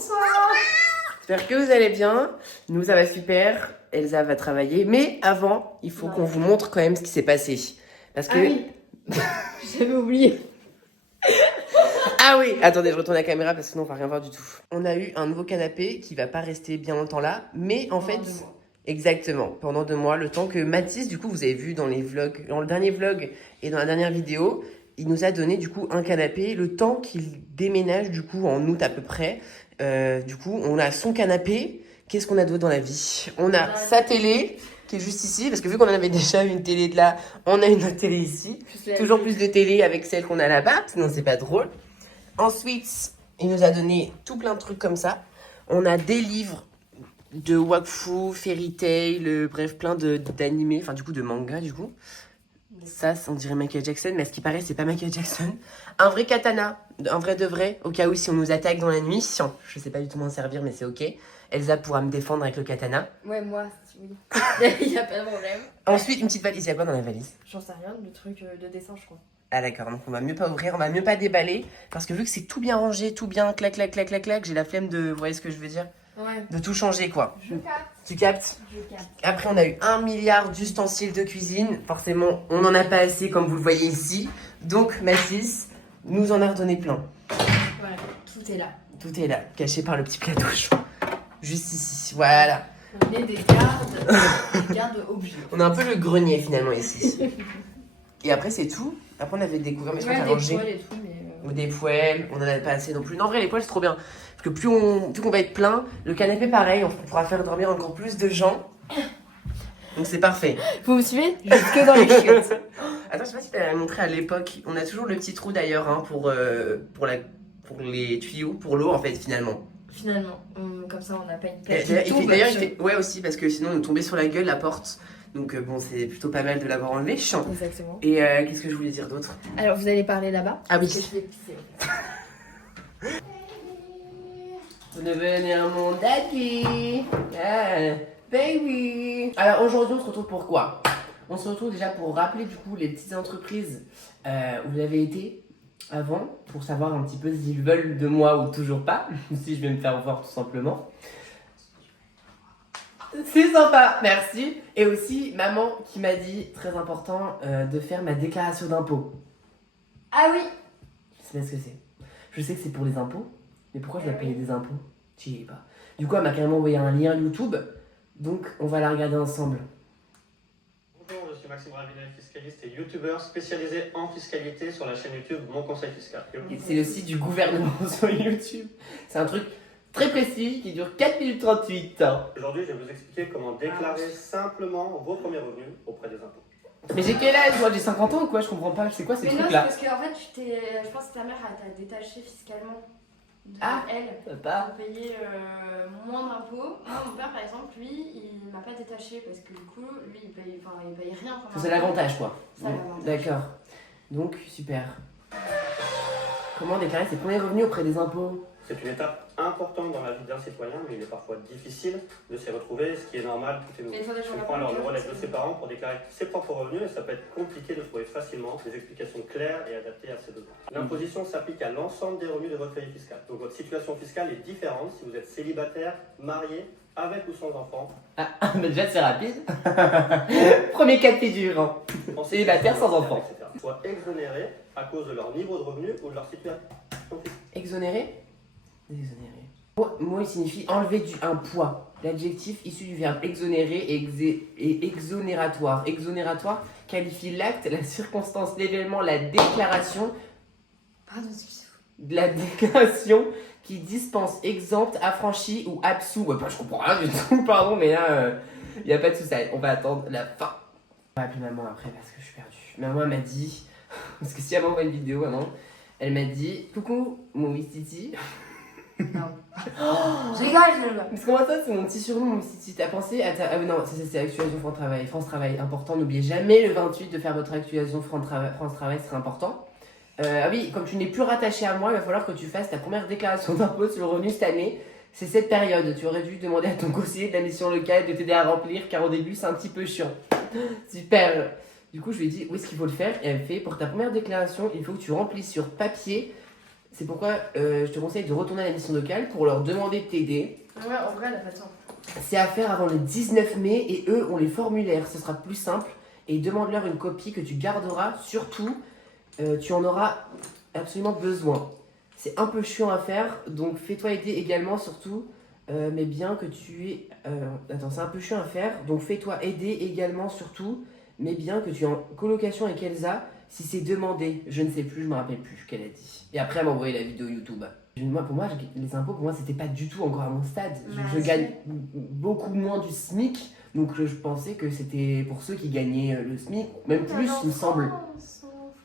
Bonsoir. J'espère que vous allez bien. Nous, ça va super. Elsa va travailler. Mais avant, il faut qu'on vous montre quand même ce qui s'est passé. Parce que... Ah oui. J'avais oublié. Ah oui, attendez, je retourne la caméra parce que sinon on va rien voir du tout. On a eu un nouveau canapé qui va pas rester bien longtemps là. Mais en fait... Exactement, pendant 2 mois, le temps que Mathis, du coup, vous avez vu dans les vlogs, dans le dernier vlog et dans la dernière vidéo, il nous a donné du coup un canapé, le temps qu'il déménage du coup en août à peu près. Du coup, on a son canapé. Qu'est-ce qu'on a d'autre dans la vie? On a sa télé qui est juste ici, parce que vu qu'on en avait déjà une télé de là, on a une autre télé ici. Toujours plus de télé avec celle qu'on a là-bas, sinon c'est pas drôle. Ensuite, il nous a donné tout plein de trucs comme ça. On a des livres de Wakfu, Fairy Tail, bref, plein d'animés, enfin du coup de manga du coup. Ça, on dirait Michael Jackson, mais à ce qui paraît, c'est pas Michael Jackson. Un vrai katana, un vrai de vrai, au cas où si on nous attaque dans la nuit. Je sais pas du tout m'en servir, mais c'est ok. Elsa pourra me défendre avec le katana. Ouais, moi, oui. Il y a pas de problème. Ensuite, une petite valise. Il y a quoi dans la valise? J'en sais rien, le truc de dessin, je crois. Ah d'accord, donc on va mieux pas ouvrir, on va mieux pas déballer. Parce que vu que c'est tout bien rangé, tout bien clac, clac, clac, clac, clac, j'ai la flemme de... Vous voyez ce que je veux dire? Ouais. De tout changer, quoi. Je capte. Tu captes? Je capte. Après, on a eu 1 milliard d'ustensiles de cuisine. Forcément, on n'en a pas assez, comme vous le voyez ici. Donc, Mathis nous en a redonné plein. Voilà, tout est là. Tout est là, caché par le petit plat douche. Juste ici, voilà. On est des gardes objets. On a un peu le grenier, finalement, ici. Et après, c'est tout. Après, on avait découvert, mais je crois Ouais, qu'on a des rangé. poils et tout, mais... Ou des poêles, on n'en avait pas assez non plus. Non, en vrai, les poêles, c'est trop bien. Parce que plus qu'on va être plein, le canapé, pareil, on pourra faire dormir encore plus de gens. Donc, c'est parfait. Vous me suivez? Jusque dans les chiottes. Attends, je sais pas si tu l'avais montré à l'époque. On a toujours le petit trou d'ailleurs hein, pour les tuyaux, pour l'eau en fait, finalement. Finalement, comme ça, on n'a pas une plaque qui D'ailleurs, tombe. ouais, aussi, parce que sinon, on nous tombait sur la gueule la porte. Donc, bon, c'est plutôt pas mal de l'avoir enlevé. Chiant. Exactement. Et qu'est-ce que je voulais dire d'autre? Alors, vous allez parler là-bas? Ah oui. Parce que je vais pisser. Vous devenez un mon daddy. Ah, baby. Alors aujourd'hui, on se retrouve pour quoi? On se retrouve déjà pour rappeler du coup les petites entreprises où vous avez été avant, pour savoir un petit peu s'ils veulent de moi ou toujours pas, si je vais me faire voir tout simplement. C'est sympa, merci. Et aussi, maman qui m'a dit, très important, de faire ma déclaration d'impôt. Ah oui. Je sais pas ce que c'est. Je sais que c'est pour les impôts, mais pourquoi je dois payer des impôts? Je sais pas. Du coup, elle m'a carrément envoyé un lien YouTube, donc on va la regarder ensemble. Bonjour, je suis Maxime Ravinet, fiscaliste et youtubeur spécialisé en fiscalité sur la chaîne YouTube Mon Conseil Fiscal. C'est le site du gouvernement sur YouTube. C'est un truc très précis qui dure 4 minutes 38. Aujourd'hui, je vais vous expliquer comment déclarer simplement vos premiers revenus auprès des impôts. Mais j'ai quel âge? Moi j'ai 50 ans ou quoi? Je comprends pas. C'est quoi ces Mais non, c'est trucs-là? parce qu'en fait, je pense que ta mère t'a détaché fiscalement de Ah. elle. Papa. Pour payer moins d'impôts. Moi, mon père, par exemple, lui, il m'a pas détaché parce que du coup, lui, il paye rien. comme C'est impôt. l'avantage quoi. C'est l'avantage. D'accord. Donc super. Comment déclarer ses premiers revenus auprès des impôts? C'est une étape importante dans la vie d'un citoyen, mais il est parfois difficile de s'y retrouver, ce qui est normal, tout est nouveau. Mais il faut déjà On prend alors le relais de ses parents pour déclarer ses propres revenus et ça peut être compliqué de trouver facilement des explications claires et adaptées à ses besoins. L'imposition s'applique à l'ensemble des revenus de votre foyer fiscal. Donc votre situation fiscale est différente si vous êtes célibataire, marié, avec ou sans enfant. Ah, mais déjà c'est rapide. Premier cas de figure. Hein. Célibataire sans enfant. Etc. Soit exonérés à cause de leur niveau de revenu ou de leur situation fiscale. Exonéré? Exonéré. Moi, il signifie enlever un poids. L'adjectif issu du verbe exonérer et exonératoire. Exonératoire qualifie l'acte, la circonstance, l'événement, la déclaration. Pardon, excusez-vous. De la déclaration qui dispense exempt, affranchi ou absous. Ouais, bah, je comprends rien du tout, pardon, mais là, il n'y a pas de souci. On va attendre la fin. On va appeler maman après parce que je suis perdue. Maman m'a dit, parce que si elle m'envoie une vidéo, maman, elle m'a dit coucou, mon Titi. Non. Je rigole. Parce que comment ça, c'est mon petit surnom, mon Titi. T'as pensé à ta. Ah oui, non, c'est actualisation France Travail. France Travail, important. N'oubliez jamais le 28 de faire votre actualisation France Travail, c'est important. Ah oui, comme tu n'es plus rattaché à moi, il va falloir que tu fasses ta première déclaration d'impôt sur le revenu cette année. C'est cette période. Tu aurais dû demander à ton conseiller de la mission locale de t'aider à remplir, car au début, c'est un petit peu chiant. Super. Du coup, je lui ai dit où est-ce qu'il faut le faire. Et elle me fait pour ta première déclaration, il faut que tu remplisses sur papier C'est pourquoi je te conseille de retourner à la mission locale pour leur demander de t'aider. Ouais, en vrai, elle a pas de temps. C'est à faire avant le 19 mai et eux ont les formulaires, ce sera plus simple. Et demande-leur une copie que tu garderas, surtout, tu en auras absolument besoin. C'est un peu chiant à faire, donc fais-toi aider également, surtout, mais bien que tu es... attends, c'est un peu chiant à faire, donc fais-toi aider également, surtout, mais bien que tu es en colocation avec Elsa, si c'est demandé, je ne sais plus, je me rappelle plus ce qu'elle a dit. Et après, elle m'a envoyé la vidéo YouTube. Pour moi, les impôts, pour moi, c'était pas du tout encore à mon stade. Je gagne beaucoup moins du SMIC, donc je pensais que c'était pour ceux qui gagnaient le SMIC, même plus, il me semble. En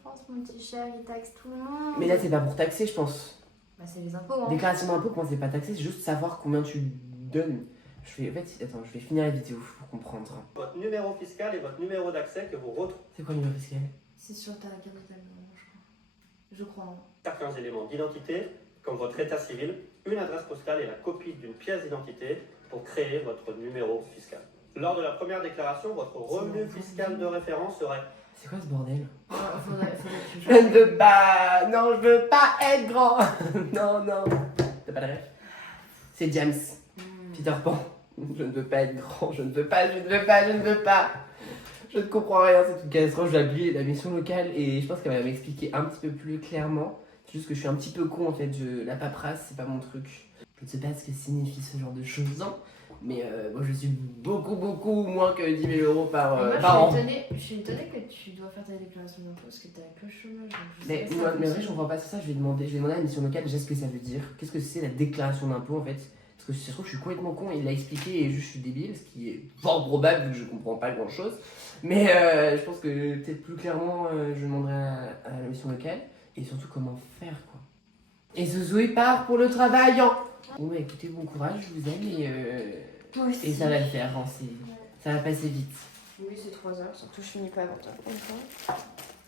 France, mon petit cher, il taxe tout le monde. Mais là, c'est pas pour taxer, je pense. Bah, c'est les impôts, hein. Déclaration d'impôt, pour moi, c'est pas taxé, c'est juste savoir combien tu donnes. En fait, attends, je vais finir la vidéo pour comprendre. Votre numéro fiscal et votre numéro d'accès que vous retrouvez. C'est quoi le numéro fiscal? C'est sur ta carte vitale, je crois. Hein. Certains éléments d'identité, comme votre état civil, une adresse postale et la copie d'une pièce d'identité pour créer votre numéro fiscal. Lors de la première déclaration, votre revenu fiscal de référence serait... C'est quoi ce bordel? Faudrait que tu Je ne veux pas... Non, je veux pas être grand. Non. T'as pas de rêve? C'est James. Peter Pan. Je ne veux pas être grand, je ne veux pas. Je ne comprends rien, c'est une catastrophe. Je vais appeler la mission locale et je pense qu'elle va m'expliquer un petit peu plus clairement. C'est juste que je suis un petit peu con en fait, la paperasse, c'est pas mon truc. Je ne sais pas ce que signifie ce genre de choses, hein, mais moi je suis beaucoup moins que 10 000 euros par an. Je suis étonnée que tu dois faire ta déclaration d'impôt parce que t'es avec le chômage. Mais en vrai, je comprends pas ça. Je vais demander à la mission locale déjà ce que ça veut dire. Qu'est-ce que c'est la déclaration d'impôt en fait? Parce que si ça se trouve, je suis complètement con, il l'a expliqué et juste je suis débile, ce qui est fort probable vu que je comprends pas grand chose. Mais je pense que peut-être plus clairement, je demanderai à la mission locale et surtout comment faire quoi. Et Zouzou part pour le travail. Hein. Bon, bah, écoutez, bon courage, je vous aime et ça va le faire, hein, ça va passer vite. Oui, c'est 3 heures, surtout je finis pas avant toi.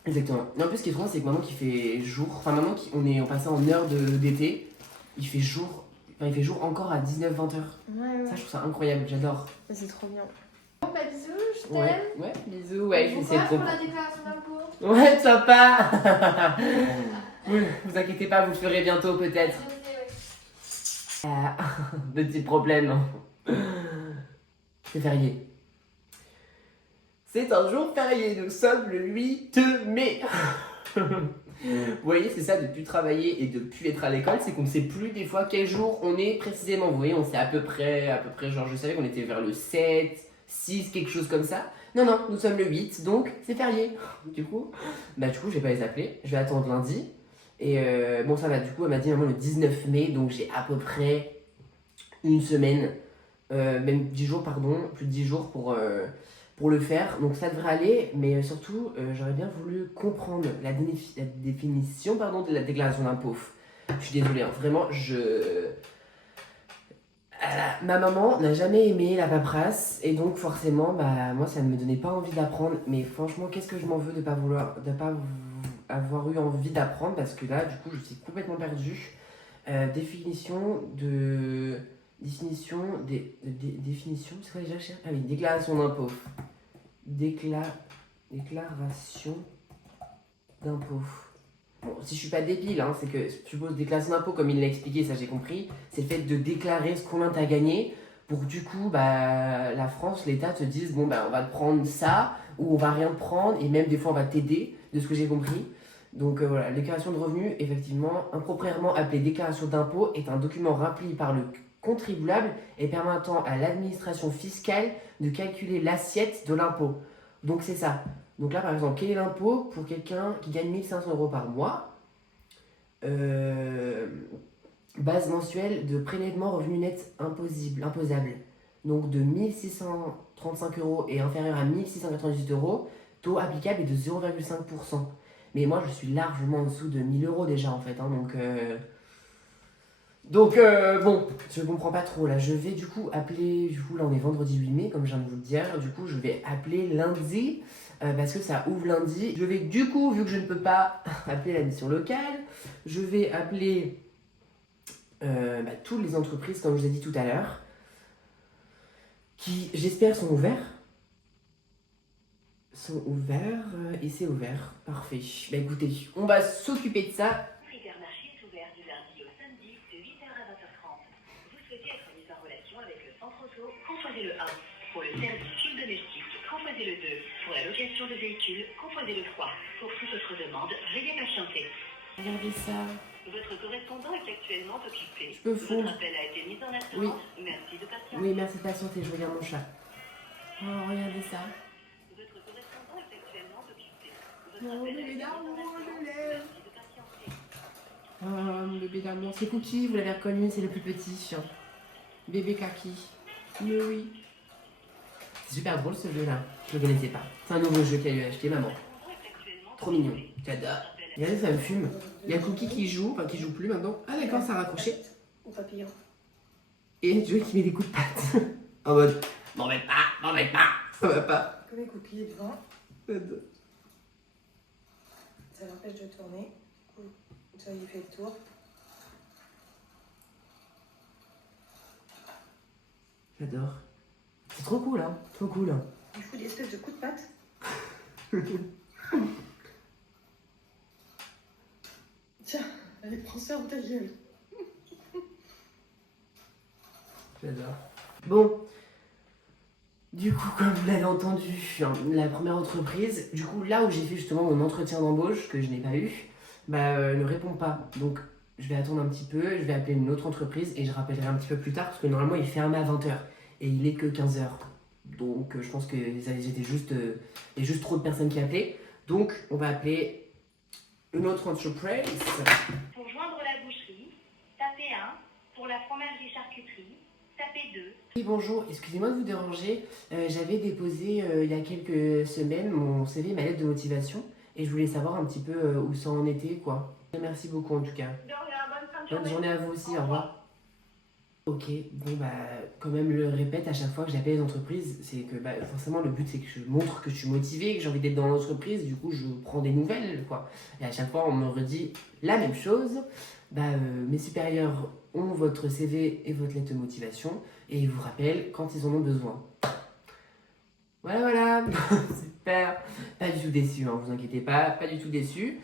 Exactement. Et en plus, ce qui est trop bien, c'est que maintenant qu'il fait jour, enfin maintenant on passé en heure d'été, il fait jour encore à 19-20 heures. Ouais. Ça, je trouve ça incroyable, j'adore. C'est trop bien. Bon, bah bisous, je t'aime. Ouais, bisous, ouais, je vais essayer de pour la comprendre. déclaration d'impôt. Ouais, sympa. Vous inquiétez pas, vous le ferez bientôt peut-être. Petit problème. C'est férié. C'est un jour férié, nous sommes le 8 mai. Vous voyez, c'est ça, de plus travailler et de plus être à l'école, c'est qu'on ne sait plus des fois quel jour on est précisément. Vous voyez, on sait à peu près, genre je savais qu'on était vers le 7, 6, quelque chose comme ça. Non, nous sommes le 8, donc c'est férié. Du coup, je vais pas les appeler, je vais attendre lundi. Et bon, ça va, du coup, elle m'a dit vraiment le 19 mai, donc j'ai à peu près une semaine, même 10 jours, pardon, plus de 10 jours pour le faire. Donc ça devrait aller, mais surtout, j'aurais bien voulu comprendre la définition de la déclaration d'impôt. Je suis désolée, hein, vraiment, ma maman n'a jamais aimé la paperasse, et donc forcément, moi, ça ne me donnait pas envie d'apprendre. Mais franchement, qu'est-ce que je m'en veux de pas avoir eu envie d'apprendre, parce que là, du coup, je suis complètement perdue. Définition, c'est quoi déjà, cher? Ah oui, déclaration d'impôt. Déclaration d'impôt. Bon, si je suis pas débile, hein, c'est que, je suppose, déclaration d'impôt, comme il l'a expliqué, ça j'ai compris, c'est le fait de déclarer combien t'as gagné, pour du coup, la France, l'État te dise, bon, on va te prendre ça, ou on va rien te prendre, et même des fois on va t'aider, de ce que j'ai compris. Donc voilà, déclaration de revenus, effectivement, impropriément appelée déclaration d'impôt, est un document rempli par le contribuable et permettant à l'administration fiscale de calculer l'assiette de l'impôt. Donc c'est ça. Donc là, par exemple, quel est l'impôt pour quelqu'un qui gagne 1 500 € par mois? Base mensuelle de prélèvement revenu net imposable. Donc de 1 635 € et inférieur à 1 698 €, taux applicable est de 0,5%. Mais moi, je suis largement en dessous de 1 000 € déjà, en fait. Hein, donc, bon, je comprends pas trop. Là, je vais du coup appeler... Du coup, là, on est vendredi 8 mai, comme je viens de vous le dire. Du coup, je vais appeler lundi, parce que ça ouvre lundi. Je vais, du coup, vu que je ne peux pas appeler la mission locale, je vais appeler toutes les entreprises, comme je vous ai dit tout à l'heure, qui, j'espère, sont ouverts. Et c'est ouvert. Parfait. Écoutez, on va s'occuper de ça. Hypermarché est ouvert du auto, composez le 1. Pour le service fil domestique, composez le 2. Pour la location de véhicules, composez le 3. Pour toute autre demande, veuillez patienter. Regardez ça. Votre correspondant est actuellement occupé. Je peux fondre. Votre appel a été mis en attente. Oui. Merci de patienter. Oui, merci de patienter, je regarde mon chat. Oh, regardez ça. Votre correspondant est actuellement occupé. Votre Oh, appel a bébé été mis en d'amour, attente. je l'aime. Merci de patienter. Oh, mon bébé d'amour, c'est Cookie, vous l'avez reconnu, c'est le plus petit. Bébé Kaki. Mais oui. C'est super drôle ce jeu-là, je le connaissais pas. C'est un nouveau jeu qu'elle a acheté maman. Trop mignon, j'adore. Regardez, ça me fume. Il y a Cookie qui joue, enfin qui joue plus maintenant. Ah d'accord, ça a raccroché. Ou papillon. Et Joey qui met des coups de patte. En mode, m'embête pas, ça va pas. Comme les cookies devant, J'adore. ça l'empêche de tourner. Ça y fait le tour. J'adore. C'est trop cool, hein. Trop cool. Hein. Il fout des espèces de coups de patte. Tiens, allez, prends ça en ta gueule. J'adore. Bon. Du coup, comme vous l'avez entendu, la première entreprise, du coup, là où j'ai fait justement mon entretien d'embauche, que je n'ai pas eu, ne répond pas. Donc, je vais attendre un petit peu, je vais appeler une autre entreprise et je rappellerai un petit peu plus tard, parce que normalement, il ferme à 20h et il est que 15h. Donc, je pense que il y a juste trop de personnes qui appelaient. Donc, on va appeler une autre entreprise. Pour joindre la boucherie, tapez 1. Pour la fromagerie charcuterie, tapez 2. Oui, bonjour, excusez-moi de vous déranger. J'avais déposé il y a quelques semaines mon CV et ma lettre de motivation et je voulais savoir un petit peu où ça en était, quoi. Merci beaucoup en tout cas. De rien, bonne fin de Bonne journée. journée à vous aussi, au revoir. Ok, bon quand même le répète à chaque fois que j'appelle les entreprises, c'est que forcément le but c'est que je montre que je suis motivée, que j'ai envie d'être dans l'entreprise, du coup je prends des nouvelles, quoi. Et à chaque fois on me redit la même chose. Mes supérieurs ont votre CV et votre lettre de motivation et ils vous rappellent quand ils en ont besoin. Voilà, super. Pas du tout déçu, hein, vous inquiétez pas du tout déçu.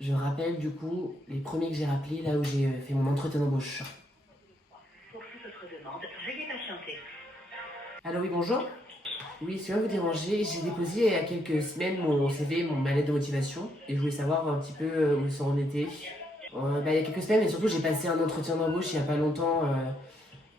Je rappelle du coup les premiers que j'ai rappelés là où j'ai fait mon entretien d'embauche. Pour toute autre demande, veuillez patienter. Allô, oui, bonjour. Oui, si je vous déranger, j'ai déposé il y a quelques semaines mon CV, ma lettre de motivation et je voulais savoir un petit peu où ça en était. Il y a quelques semaines, mais surtout j'ai passé un entretien d'embauche il n'y a pas longtemps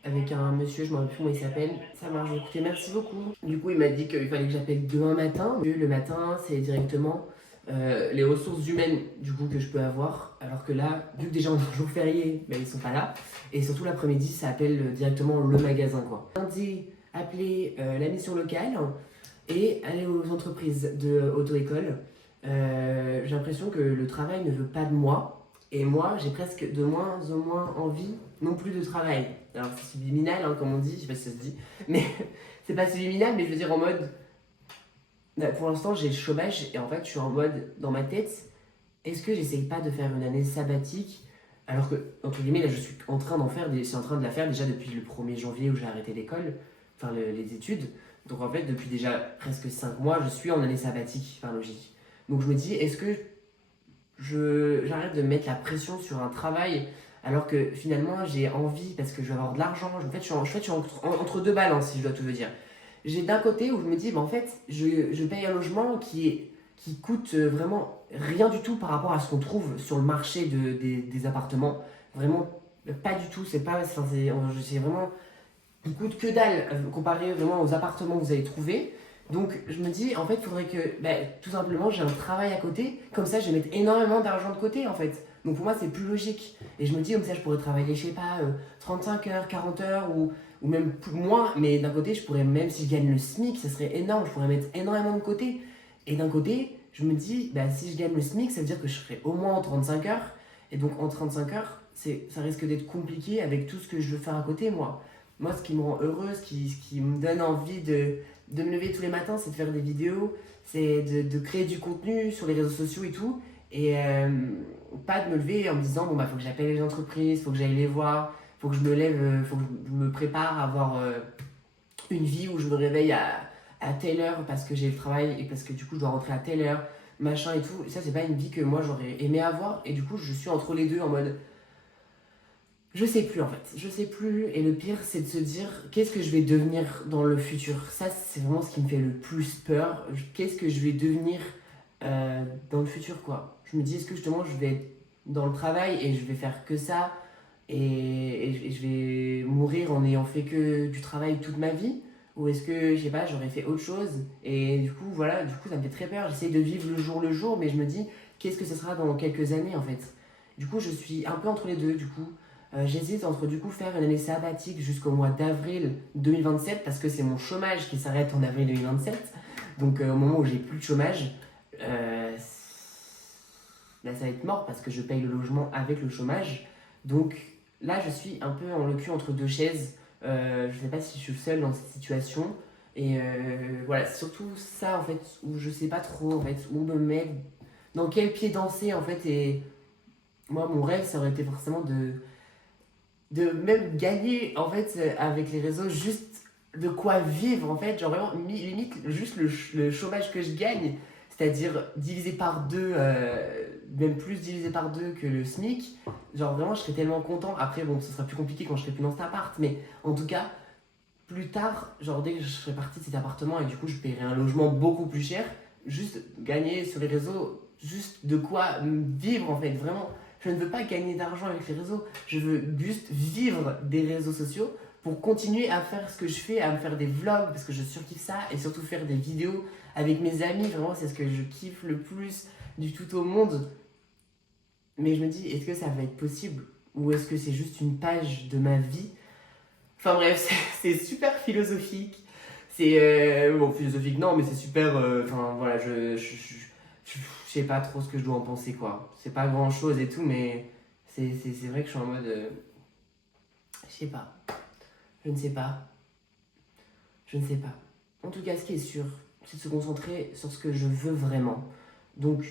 avec un monsieur, je ne me rappelle plus comment il s'appelle. Ça marche, écoutez, merci beaucoup. Du coup, il m'a dit qu'il fallait que j'appelle demain matin. Le matin, c'est directement les ressources humaines du coup que je peux avoir. Alors que là, vu que déjà on est en jour férié, ils sont pas là. Et surtout l'après-midi, ça appelle directement le magasin, quoi. Lundi, appeler la mission locale et aller aux entreprises de auto-école. J'ai l'impression que le travail ne veut pas de moi. Et moi, j'ai presque de moins en moins envie non plus de travail. Alors c'est subliminal, hein, comme on dit, je sais pas si ça se dit, mais c'est pas subliminal, mais je veux dire en mode... pour l'instant, j'ai le chômage et en fait, je suis en mode, dans ma tête, est-ce que j'essaye pas de faire une année sabbatique alors que, entre guillemets, là, je suis en train de la faire déjà depuis le 1er janvier où j'ai arrêté l'école, enfin les études. Donc en fait, depuis déjà presque 5 mois, je suis en année sabbatique, par logique. Donc je me dis, est-ce que j'arrête de mettre la pression sur un travail alors que finalement j'ai envie parce que je vais avoir de l'argent. En fait, je suis entre deux balles, hein, si je dois tout vous dire. J'ai d'un côté où je me dis, en fait, je paye un logement qui coûte vraiment rien du tout par rapport à ce qu'on trouve sur le marché des appartements. Vraiment, pas du tout. C'est vraiment, il coûte que dalle comparé vraiment aux appartements que vous allez trouver. Donc je me dis, en fait, il faudrait que, tout simplement, j'ai un travail à côté. Comme ça, je vais mettre énormément d'argent de côté, en fait. Donc pour moi, c'est plus logique. Et je me dis, comme ça, je pourrais travailler, je sais pas, 35 heures, 40 heures ou même moins. Mais d'un côté, je pourrais, même si je gagne le SMIC, ça serait énorme. Je pourrais mettre énormément de côté. Et d'un côté, je me dis, si je gagne le SMIC, ça veut dire que je serai au moins en 35 heures. Et donc en 35 heures, ça risque d'être compliqué avec tout ce que je veux faire à côté, moi. Moi, ce qui me rend heureuse, ce qui me donne envie de me lever tous les matins, c'est de faire des vidéos, c'est de créer du contenu sur les réseaux sociaux et tout. Et pas de me lever en me disant, faut que j'appelle les entreprises, faut que j'aille les voir, faut que je me lève, faut que je me prépare à avoir une vie où je me réveille à telle heure parce que j'ai le travail et parce que du coup je dois rentrer à telle heure, machin et tout. Et ça, c'est pas une vie que moi j'aurais aimé avoir. Et du coup, je suis entre les deux en mode... Je sais plus en fait, je sais plus. Et le pire, c'est de se dire qu'est-ce que je vais devenir dans le futur. Ça, c'est vraiment ce qui me fait le plus peur. Qu'est-ce que je vais devenir dans le futur, quoi. Je me dis, est-ce que justement, je vais être dans le travail et je vais faire que ça et je vais mourir en ayant fait que du travail toute ma vie? Ou est-ce que, je sais pas, j'aurais fait autre chose? Et du coup, voilà, du coup, ça me fait très peur. J'essaye de vivre le jour, mais je me dis, qu'est-ce que ce sera dans quelques années, en fait? Du coup, je suis un peu entre les deux, du coup. J'hésite entre du coup faire une année sabbatique jusqu'au mois d'avril 2027 parce que c'est mon chômage qui s'arrête en avril 2027. Donc au moment où j'ai plus de chômage, là ça va être mort parce que je paye le logement avec le chômage. Donc là je suis un peu en le cul entre deux chaises. Je sais pas si je suis seule dans cette situation. Et voilà, c'est surtout ça en fait où je sais pas trop en fait où me mettre, dans quel pied danser en fait. Et moi mon rêve ça aurait été forcément de même gagner en fait avec les réseaux juste de quoi vivre en fait, genre vraiment limite juste le chômage que je gagne, c'est-à-dire divisé par deux, même plus divisé par deux que le SMIC, genre vraiment je serais tellement content. Après bon ce sera plus compliqué quand je serai plus dans cet appart, mais en tout cas plus tard, genre dès que je serai partie de cet appartement et du coup je paierai un logement beaucoup plus cher, juste gagner sur les réseaux, juste de quoi vivre en fait, vraiment. Je ne veux pas gagner d'argent avec les réseaux, je veux juste vivre des réseaux sociaux pour continuer à faire ce que je fais, à me faire des vlogs parce que je surkiffe ça et surtout faire des vidéos avec mes amis, vraiment c'est ce que je kiffe le plus du tout au monde. Mais je me dis, est-ce que ça va être possible ou est-ce que c'est juste une page de ma vie? Enfin bref, c'est super philosophique, c'est bon philosophique non mais c'est super, enfin voilà je sais pas trop ce que je dois en penser quoi. C'est pas grand chose et tout, mais c'est vrai que je suis en mode. Je sais pas. Je ne sais pas. Je ne sais pas. En tout cas, ce qui est sûr, c'est de se concentrer sur ce que je veux vraiment. Donc,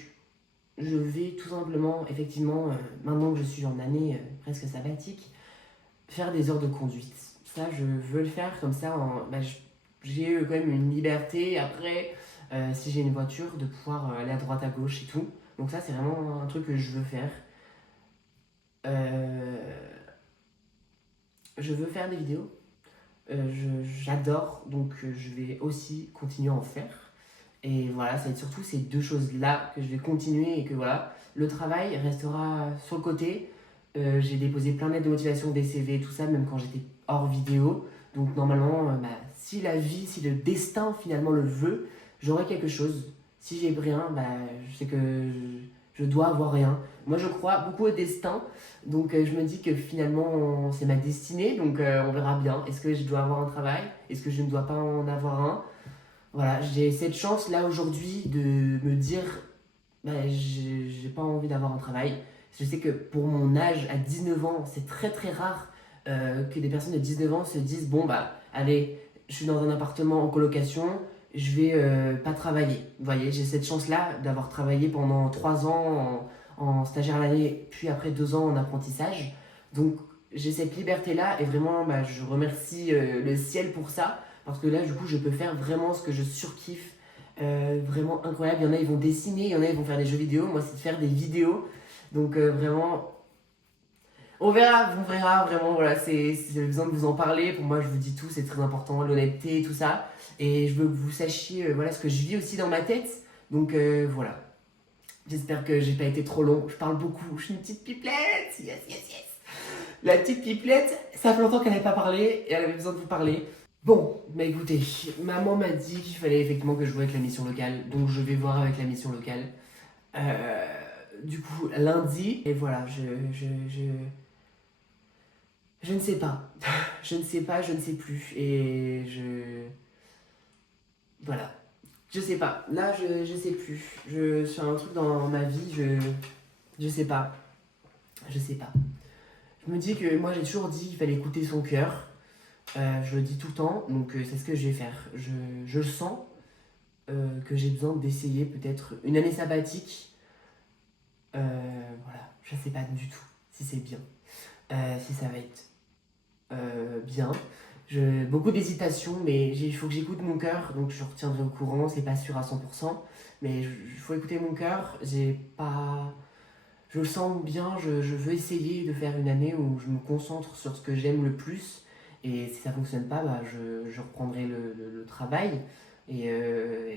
je vais tout simplement, effectivement, maintenant que je suis en année presque sabbatique, faire des heures de conduite. Ça, je veux le faire comme ça. J'ai quand même une liberté après. Si j'ai une voiture, de pouvoir aller à droite à gauche et tout. Donc ça c'est vraiment un truc que je veux faire. Je veux faire des vidéos. J'adore, donc je vais aussi continuer à en faire. Et voilà, ça va être surtout ces deux choses-là que je vais continuer et que voilà, le travail restera sur le côté. J'ai déposé plein de lettres de motivation, des CV, tout ça, même quand j'étais hors vidéo. Donc normalement, si la vie, si le destin finalement le veut, j'aurai quelque chose. Si j'ai rien, je sais que je dois avoir rien. Moi, je crois beaucoup au destin. Donc, je me dis que finalement, c'est ma destinée. Donc, on verra bien. Est-ce que je dois avoir un travail? Est-ce que je ne dois pas en avoir un? Voilà, j'ai cette chance là aujourd'hui de me dire j'ai pas envie d'avoir un travail. Je sais que pour mon âge, à 19 ans, c'est très très rare que des personnes de 19 ans se disent bon, allez, je suis dans un appartement en colocation, je vais pas travailler. Vous voyez, j'ai cette chance-là d'avoir travaillé pendant 3 ans en stagiaire à l'année, puis après 2 ans en apprentissage. Donc j'ai cette liberté-là et vraiment je remercie le ciel pour ça. Parce que là, du coup, je peux faire vraiment ce que je surkiffe. Vraiment incroyable. Il y en a, ils vont dessiner, il y en a, ils vont faire des jeux vidéo. Moi, c'est de faire des vidéos. Donc vraiment, on verra vraiment. Voilà, c'est besoin de vous en parler. Pour moi, je vous dis tout, c'est très important, l'honnêteté, tout ça. Et je veux que vous sachiez voilà, ce que je vis aussi dans ma tête. Donc voilà. J'espère que j'ai pas été trop long. Je parle beaucoup. Je suis une petite pipelette. Yes, yes, yes. La petite pipelette, ça fait longtemps qu'elle n'avait pas parlé et elle avait besoin de vous parler. Bon, écoutez, maman m'a dit qu'il fallait effectivement que je joue avec la mission locale, donc je vais voir avec la mission locale. Du coup, lundi, et voilà, je ne sais pas. Je ne sais pas, je ne sais plus, et voilà. Je sais pas, là, je sais plus. Je suis un truc dans ma vie, je sais pas. Je sais pas. Je me dis que moi, j'ai toujours dit qu'il fallait écouter son cœur. Je le dis tout le temps, donc c'est ce que je vais faire. Je sens que j'ai besoin d'essayer peut-être une année sabbatique. Voilà, je sais pas du tout si c'est bien, si ça va être bien. Beaucoup d'hésitation, mais il faut que j'écoute mon cœur, donc je retiendrai au courant, c'est pas sûr à 100%, mais il faut écouter mon cœur. Je je le sens bien, je veux essayer de faire une année où je me concentre sur ce que j'aime le plus. Et si ça fonctionne pas, bah, je reprendrai le travail. Et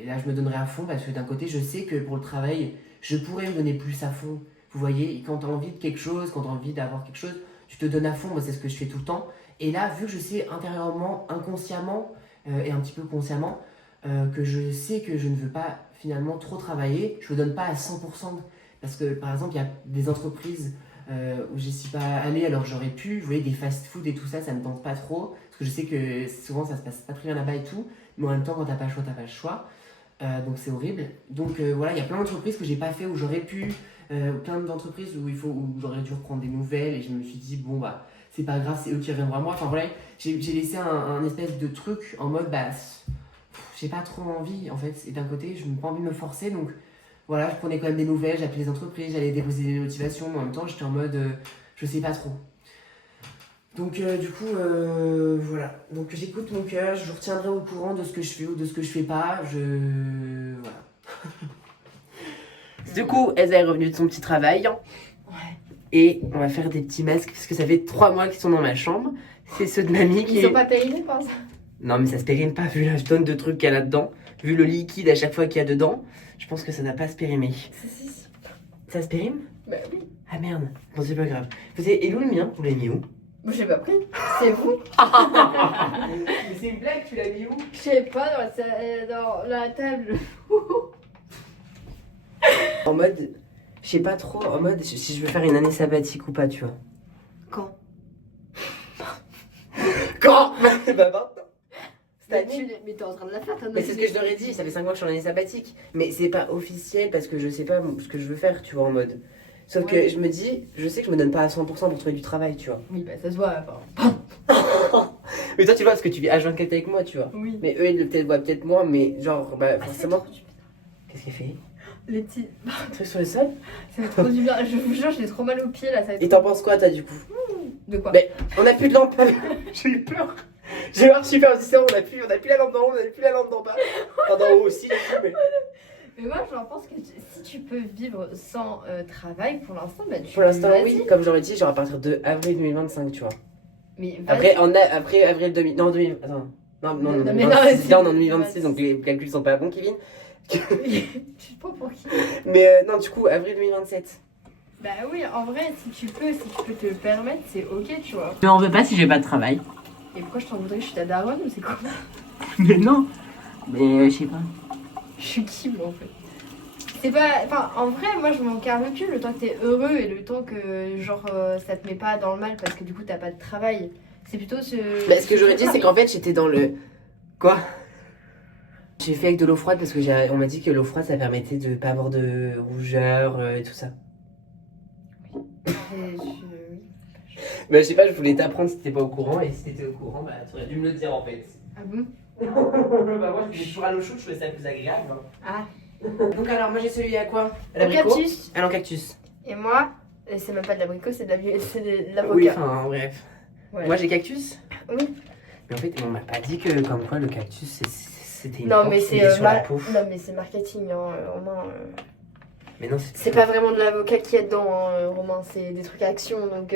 là, je me donnerai à fond parce que d'un côté, je sais que pour le travail, je pourrais me donner plus à fond. Vous voyez, et quand tu as envie de quelque chose, quand tu as envie d'avoir quelque chose, tu te donnes à fond. Moi, c'est ce que je fais tout le temps. Et là, vu que je sais intérieurement, inconsciemment et un petit peu consciemment, que je sais que je ne veux pas finalement trop travailler, je ne me donne pas à 100%. Parce que par exemple, il y a des entreprises où je ne suis pas allée alors j'aurais pu. Vous voyez, des fast-food et tout ça, ça ne me tente pas trop. Parce que je sais que souvent ça se passe pas très bien là-bas et tout. Mais en même temps, quand t'as pas le choix, t'as pas le choix. Donc c'est horrible. Donc voilà, il y a plein d'entreprises que j'ai pas fait où j'aurais pu. Plein d'entreprises où j'aurais dû reprendre des nouvelles. Et je me suis dit, bon bah, c'est pas grave, c'est eux qui reviendront à moi. Enfin voilà, j'ai laissé un espèce de truc en mode, bah, j'ai pas trop envie en fait. Et d'un côté, je n'ai pas envie de me forcer. Donc voilà, je prenais quand même des nouvelles, j'appelais les entreprises, j'allais déposer des motivations. Mais en même temps, j'étais en mode, je sais pas trop. Donc du coup, voilà. Donc j'écoute mon cœur, je vous retiendrai au courant de ce que je fais ou de ce que je fais pas. Voilà. Du coup, Elsa est revenue de son petit travail. Ouais. Et on va faire des petits masques parce que ça fait 3 mois qu'ils sont dans ma chambre. C'est ceux de mamie qui... Ils sont pas périnés par ça? Non mais ça se périme pas vu la tonne de trucs qu'il y a là-dedans. Vu le liquide à chaque fois qu'il y a dedans. Je pense que ça n'a pas se périmer. Si. Ça se périme? Bah oui. Ah merde. Bon c'est pas grave. Vous savez, et où le mien? Vous l'avez mis où? Moi j'ai pas pris. C'est vous? Mais c'est une blague, tu l'as mis où? Je sais pas, dans la table. En mode, je sais pas trop, en mode si je veux faire une année sabbatique ou pas, tu vois. Quand? Quand? Bah maintenant. Cette Mais année. t'es en train de la faire, t'as Mais c'est ce que je leur ai dit, ça fait 5 mois que je suis en année sabbatique. Mais c'est pas officiel parce que je sais pas ce que je veux faire, tu vois, en mode. Sauf Ouais. que je me dis, je sais que je me donne pas à 100% pour trouver du travail, tu vois. Oui, bah ça se voit, enfin. Mais toi, tu vois, parce que tu vis H24 avec moi, tu vois. Oui. Mais eux, ils le peut-être voient peut-être moins, mais genre, bah forcément. Ah, Qu'est-ce qu'il fait? les petits. Un truc sur le sol? Ça fait trop du bien. Je vous jure, j'ai trop mal aux pieds là. Ça va être Et t'en penses quoi, toi, du coup? De quoi? Mais on a plus de lampe. J'ai eu peur. J'ai voir superviseur, on a plus la lampe d'en haut, on a plus la lampe d'en bas. Enfin, d'en haut aussi, mais. Mais moi, j'en pense que si tu peux vivre sans travail pour l'instant, bah tu Pour l'instant, vas-y. oui, comme j'aurais dit, genre à partir de avril 2025, tu vois. Mais Après, après avril 2000. Non, 2000. Attends. Non, Non, mais 2026, non, là, on est en 2026, donc les calculs sont pas bons, Kevin. je sais pas pour qui. Mais non, du coup, avril 2027. Bah oui, en vrai, si tu peux te le permettre, c'est ok, tu vois. Mais on veut pas si j'ai pas de travail. Et pourquoi je t'en voudrais? Je suis ta daronne ou c'est quoi? Mais non. Mais je sais pas. Je suis qui, moi, en fait? C'est pas... Enfin, en vrai, moi, je m'en carre le cul le temps que t'es heureux et le temps que, genre, ça te met pas dans le mal parce que du coup, t'as pas de travail. C'est plutôt ce... Bah, ce que j'aurais dit, c'est qu'en fait, j'étais dans le... Quoi? J'ai fait avec de l'eau froide parce que on m'a dit que l'eau froide, ça permettait de pas avoir de rougeur et tout ça. Bah, je sais pas, je voulais t'apprendre si t'étais pas au courant, et si t'étais au courant, bah, tu aurais dû me le dire en fait. Ah bon? Bah, moi, je faisais toujours à l'eau chaude, je trouvais ça plus agréable. Hein. Ah. Donc, alors, moi, j'ai celui à quoi? À Au l'abricot? cactus. À l'encactus. Et moi, c'est même pas de l'abricot, c'est de l'avocat. Oui, enfin, bref. Ouais. Moi, j'ai cactus? Oui. Mais en fait, on m'a pas dit que, comme quoi, le cactus, c'était une Non, plante mais qui c'est est sur la peau. non, mais c'est marketing, hein, Romain. Mais non, C'est pas vraiment de l'avocat qui est dedans, hein, Romain. C'est des trucs à action, donc.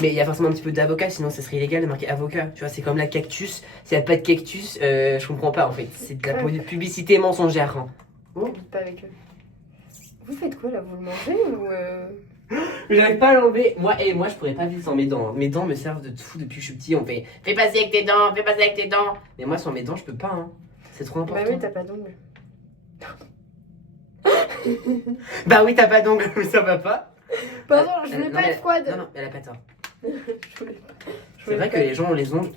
Mais il y a forcément un petit peu d'avocat, sinon ça serait illégal de marquer avocat. Tu vois, c'est comme la cactus. S'il n'y a pas de cactus, je comprends pas en fait. C'est de la publicité mensongère. Hein. Dites pas avec eux. Vous faites quoi là? Vous le mangez ou J'arrive pas à l'enlever. Moi, je pourrais pas vivre sans mes dents. Mes dents me servent de tout depuis que je suis petit. On fait fais passer avec tes dents, fais passer avec tes dents. Mais moi, sans mes dents, je peux pas. Hein. C'est trop important. Bah oui, t'as pas d'ongles. Bah oui, t'as pas d'ongles, mais ça va pas. Pardon, je voulais Non, pas mais- être froide. Non, non, elle a pas tort. Je voulais pas. C'est vrai que les gens ont les ongles.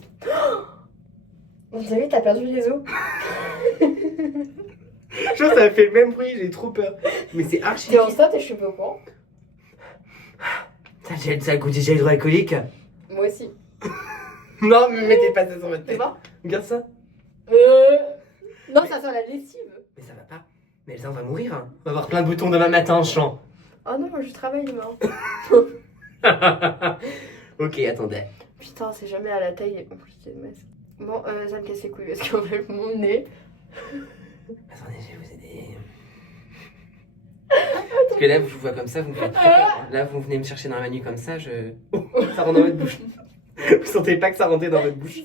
On dirait que t'as perdu les os. Je pense que ça a fait le même bruit, j'ai trop peur. Mais c'est archi. T'es enceinte et je suis pas au courant. Ça a goût du gel hydroalcoolique. Moi aussi. Non, mais mettez pas ça sur votre C'est tête. pas? Regarde ça. Non, ça sent la lessive. Mais ça va pas. Mais Elsa, on va mourir. Hein. On va avoir plein de boutons demain matin en chant. Oh non, moi je travaille demain. Ok, attendez. Putain, c'est jamais à la taille, il est compliqué de mettre. Bon, ça me casse les couilles parce qu'en fait, mon nez. Attendez, je vais vous aider. Parce que là, je vous vois comme ça, vous me faites trop peur. Là, vous venez me chercher dans ma nuit comme ça, ça rentre dans votre bouche. Vous sentez pas que ça rentrait dans votre bouche?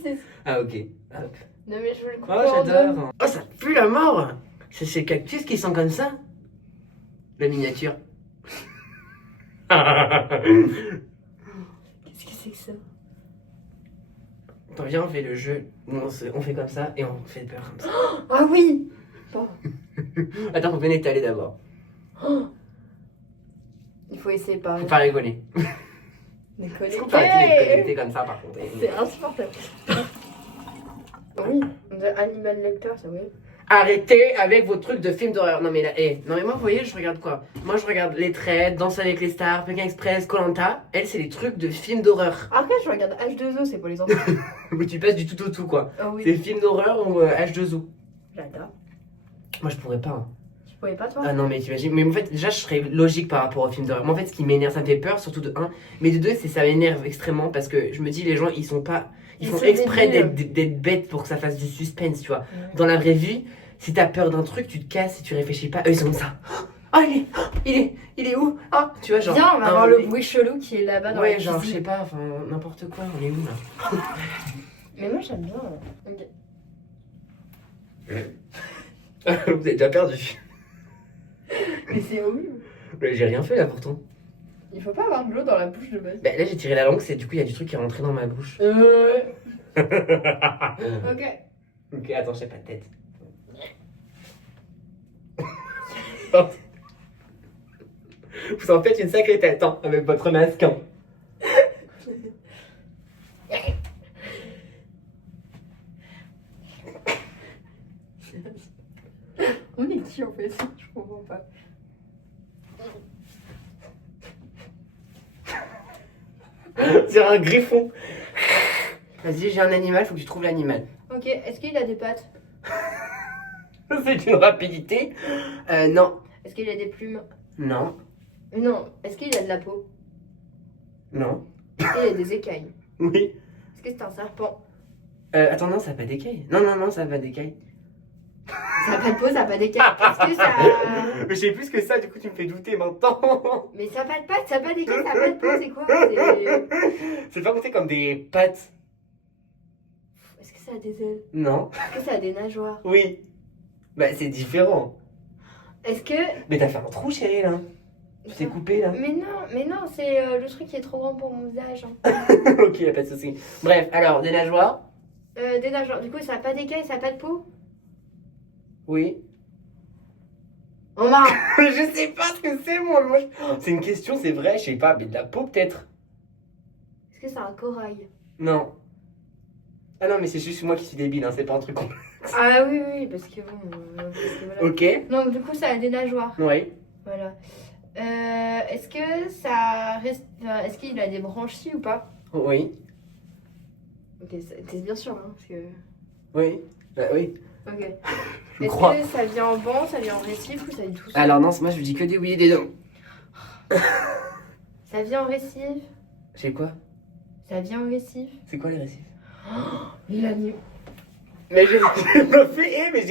Ah, ok. Hop. Non mais je veux le couper Oh, en deux. j'adore. Oh, ça pue la mort. C'est ces cactus qui sont comme ça. La miniature. Qu'est-ce que c'est que ça? Attends, viens, on fait le jeu où on fait comme ça et on fait peur comme ça. Ah oui. Bon. Attends, venez t'aller d'abord. Il faut essayer par Faut pas rigoler. décoller. Est-ce qu'on peut arrêter d'être connecté comme ça par contre? C'est insupportable. Oui, on dirait Animal Lecter, ça oui. Arrêtez avec vos trucs de films d'horreur. Non mais là, non mais moi vous voyez, je regarde quoi? Moi je regarde Les Traites, Danse avec les stars, Pékin Express, Koh-Lanta. Elle c'est les trucs de films d'horreur. Après, je regarde H2O, c'est pour les enfants. Où tu passes du tout au tout quoi. Ah oui, C'est films d'horreur ou H2O. j'adore. Moi je pourrais pas. Hein. Tu pouvais pas, toi? Ah non mais t'imagines. Mais en fait déjà je serais logique par rapport aux films d'horreur. Mais en fait ce qui m'énerve, ça me fait peur surtout de 1. Mais de 2 c'est ça m'énerve extrêmement parce que je me dis les gens ils sont pas... Ils font sont exprès débiles. d'être bêtes pour que ça fasse du suspense tu vois. Ouais. Dans la vraie vie, si t'as peur d'un truc, tu te casses et tu réfléchis pas. Eux, ils sont comme ça. Oh, il est où? Ah, tu vois, genre. Viens, on va un voir le bébé. bruit chelou qui est là-bas dans Ouais, la genre, je cuisine. sais pas, enfin, n'importe quoi, on est où là? Mais moi, j'aime bien. Ok. Vous avez déjà perdu. Mais c'est horrible. Mais j'ai rien fait là pourtant. Il faut pas avoir de l'eau dans la bouche de base. Bah, là, j'ai tiré la langue, c'est du coup, il y a du truc qui est rentré dans ma bouche. Ok. Ok, attends, j'ai pas de tête. Vous en faites une sacrée tête, hein, avec votre masque. Hein. On est qui en fait? Je comprends pas. C'est un griffon. Vas-y, j'ai un animal, faut que tu trouves l'animal. Ok, est-ce qu'il a des pattes? C'est une rapidité. Non. Est-ce qu'il a des plumes? Non. Non. Est-ce qu'il a de la peau? Non. Est-ce qu'il a des écailles? Oui. Est-ce que c'est un serpent? Attends, non, ça n'a pas d'écailles. Non, ça n'a pas d'écailles. Ça a pas de peau, ça a pas d'écailles. Est-ce que ça... Mais je sais plus que ça, du coup, tu me fais douter maintenant. Mais ça a pas de pattes, ça a pas d'écailles, ça a pas de peau, c'est quoi? C'est- C'est pas compté comme des pattes. Est-ce que ça a des ailes? Non. Est-ce que ça a des nageoires? Oui. Bah, c'est différent. Est-ce que... Mais t'as fait un trou, chérie, là. Tu t'es coupé, là. Mais non, c'est le truc qui est trop grand pour mon visage. Hein. Ok, y a pas de souci. Bref, alors, des nageoires. Des nageoires, du coup, ça a pas d'écailles, ça a pas de peau? Oui. Oh non. Je sais pas ce que c'est, moi. C'est une question, c'est vrai, je sais pas. Mais de la peau, peut-être. Est-ce que c'est un corail? Non. Ah non, mais c'est juste moi qui suis débile, hein, c'est pas un truc complexe. Ah oui, oui, parce que bon... parce que voilà. Ok. Donc du coup, ça a des nageoires. Oui. Voilà. Est-ce que ça reste... enfin, est-ce qu'il a des branchies ou pas? Oui. Ok, t'es bien sûr, hein, parce que... Oui. Bah oui. Ok. Je Est-ce crois. que ça vient en banc, ça vient en récif ou ça vient tout seul? Alors non, moi je dis que des oui et des non. Ça vient en récif? C'est quoi? Ça vient en récif? C'est quoi les récifs? Il a mis... Mais j'ai pas fait, mais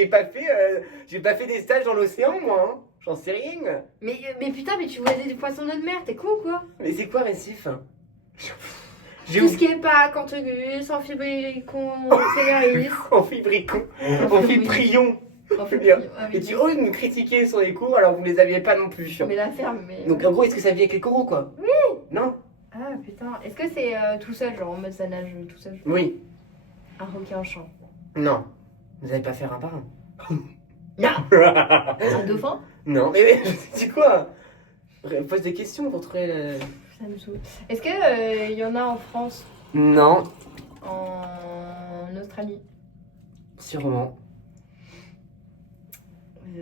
j'ai pas fait des stages dans l'océan moi, hein. J'en sais rien. Mais putain, mais tu vois des poissons de mer, t'es con ou quoi? Mais c'est quoi récif? J'ai Tout ce qui est pas Cantegus, Amphibricon, Célaris. Amphibricon, Amphiprion. Et tu oses me critiquer sur les cours alors que vous les aviez pas non plus. Mais la ferme, mais... Donc en gros, est-ce que ça vit avec les coraux quoi? Oui. Non? Ah putain, est-ce que c'est tout seul, genre en mode ça nage tout seul? Oui. Un requin chant. Non. Vous allez pas faire un par un. Non. Un dauphin? Non, mais je dis quoi? Pose des questions pour trouver le... Ça me saoule. Est-ce que y en a en France? Non, En Australie? sûrement.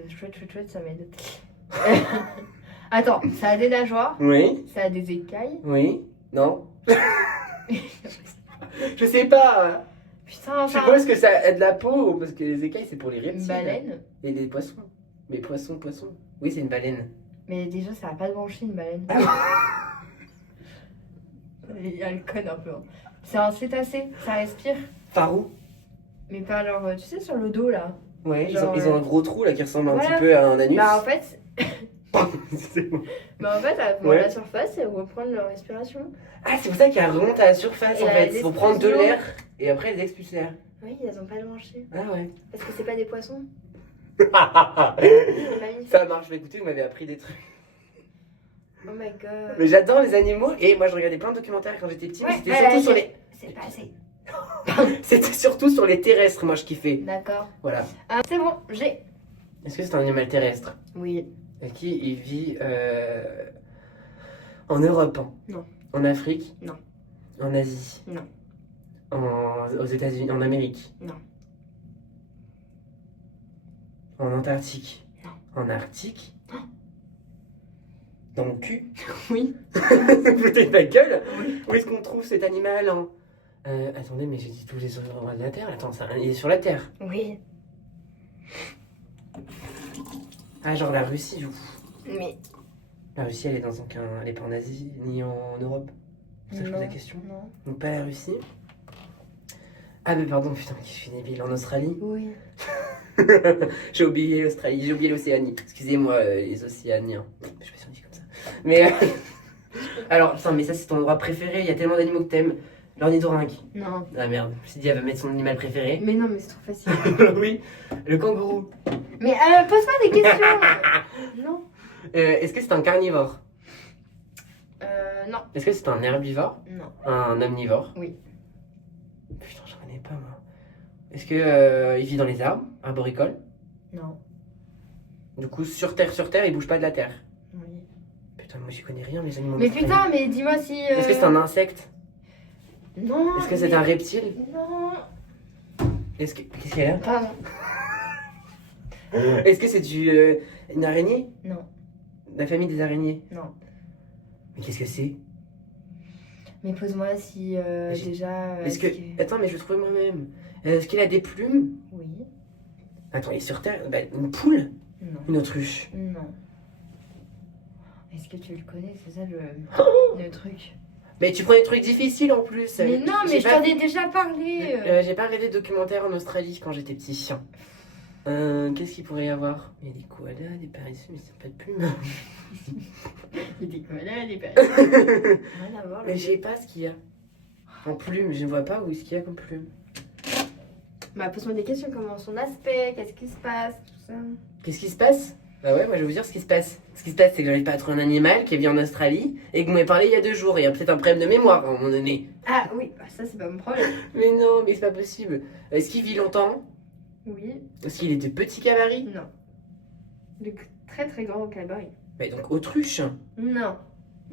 Chouette, ça m'aide. Attends, ça a des nageoires, Oui, ça a des écailles. oui, non. Je sais pas. Putain, Je ça suppose que ça a de la peau, parce que les écailles c'est pour les une reptiles. baleine. Et les poissons. Mais poissons. Oui, c'est une baleine. Mais déjà, ça a pas de branchie, une baleine. Elle conne un peu. Hein. C'est un cétacé, ça respire. Par où? Mais pas alors, tu sais, sur le dos là. Ouais, Genre, ils ont un gros trou là qui ressemble un voilà. petit peu à un anus. Bah en fait, C'est bon. Mais en fait, elles vont Ouais. à la surface et elles vont prendre leur respiration. Ah, c'est pour ça qu'elles remontent à la surface Et en elles fait. Ils vont prendre de expulsent l'air et après elles expulsent l'air. Oui, elles ont pas le manger. Ah ouais. Parce que c'est pas des poissons, Ça c'est des mammifères. marche, mais écoutez, vous m'avez appris des trucs. Oh my god. Mais j'adore les animaux et moi je regardais plein de documentaires quand j'étais petite. Ouais, C'était ouais, surtout sur j'ai- les. C'est pas assez. C'était surtout sur les terrestres, moi je kiffais. D'accord. Voilà. Ah, c'est bon, j'ai. Est-ce que c'est un animal terrestre? Oui. Est-ce qu'il vit en Europe? Non. En Afrique? Non. En Asie? Non. Aux États-Unis? En Amérique? Non. En Antarctique? Non. En Arctique? Dans le cul? Oui. Vous foutez de ma gueule? Oui. Où est-ce qu'on trouve cet animal hein attendez, mais j'ai dit tous les endroits de la Terre. Attends, il est sur la Terre. Oui. Ah, genre la Russie, du coup. Mais. La Russie, elle est dans aucun. Elle est pas en Asie ni en Europe. C'est pour ça que je pose la Non. question. Non. Donc pas la Russie. Ah, mais pardon, putain, je suis débile. En Australie? Oui. J'ai oublié l'Australie, j'ai oublié l'Océanie. Excusez-moi, les Océaniens. Je sais pas si on dit comme ça. Mais. Alors, putain, mais ça, c'est ton endroit préféré. Il y a tellement d'animaux que t'aimes. L'ornithorynque. Non. Ah merde, je me suis dit, elle va mettre son animal préféré. Mais non, mais c'est trop facile. Oui, le kangourou. Mais pose-moi des questions. Non. Est-ce que c'est un carnivore? Non. Est-ce que c'est un herbivore? Non. Un omnivore? Oui. Putain, j'en connais pas moi. Est-ce que il vit dans les arbres? Arboricole? Non. Du coup, sur terre, il bouge pas de la terre. Oui. Putain, moi j'y connais rien, les animaux. Mais d'Australie. putain, mais dis-moi si. Est-ce que c'est un insecte? Non. Est-ce que c'est mais- un reptile? Non. Est-ce que. Qu'est-ce qu'il y a là? Pardon. Est-ce que c'est une araignée? Non. La famille des araignées? Non. Mais qu'est-ce que c'est? Mais pose-moi si déjà. Est-ce que. Attends, mais je vais trouver moi-même. Est-ce qu'il a des plumes? Oui. Attends, il est sur terre? Bah, une poule? Non. Une autruche? Non. Est-ce que tu le connais? C'est ça le truc. Mais tu prends des trucs difficiles en plus. Mais non, mais J'ai je pas- t'en ai déjà parlé. J'ai pas regardé de documentaire en Australie quand j'étais petit. Qu'est-ce qu'il pourrait y avoir? Il y a des koalas, des paresseux, mais c'est pas de plumes. Il y a des koalas, des personnes. Rien à voir. Mais je sais pas ce qu'il y a. En plumes, je ne vois pas où est-ce qu'il y a comme plumes. Bah, pose-moi des questions. Comment son aspect? Qu'est-ce qui se passe? Tout ça. Qu'est-ce qui se passe? Bah ouais, moi je vais vous dire ce qui se passe. Ce qui se passe, c'est que j'arrive pas à trouver un animal qui vit en Australie et que vous m'avez parlé il y a 2 jours. Il y a peut-être un problème de mémoire à un moment donné. Ah oui, bah, ça c'est pas mon problème. Mais non, mais c'est pas possible. Est-ce qu'il vit longtemps? Oui. Est-ce qu'il est de petit gabarit? Non. De très très grand cabaret. Bah donc autruche. Non.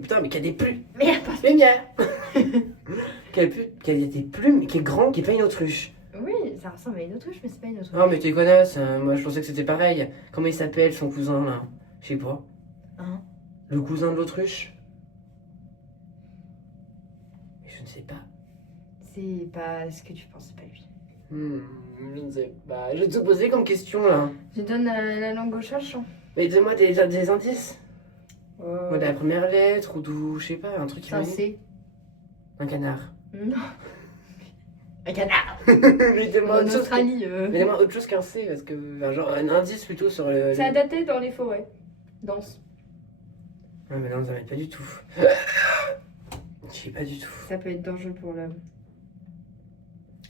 Putain, mais qui a des plumes. Merde, pas. Mais bien. Qui a des plumes, qui est grand, qui est pas une autruche. Oui, ça ressemble à une autruche, mais c'est pas une autruche. Oh mais t'es connasse, moi je pensais que c'était pareil. Comment il s'appelle son cousin là? Je sais pas. Hein? Le cousin de l'autruche? Mais je ne sais pas. C'est pas ce que tu penses, c'est pas lui. Je ne sais pas. Je vais te poser comme question là. Je donne la langue au cherchant. Mais donne-moi des indices. Moi, de la première lettre ou d'où, je sais pas, un truc qui C'est un m'a C. Un canard. Non. Un canard. Mais donne-moi En autre chose. Australie. Mais donne-moi autre chose qu'un C, parce que. Enfin, genre un indice plutôt sur le. C'est adapté dans les forêts. Danse. Ah, mais non, ça m'aide pas du tout. Je sais pas du tout. Ça peut être dangereux pour l'homme.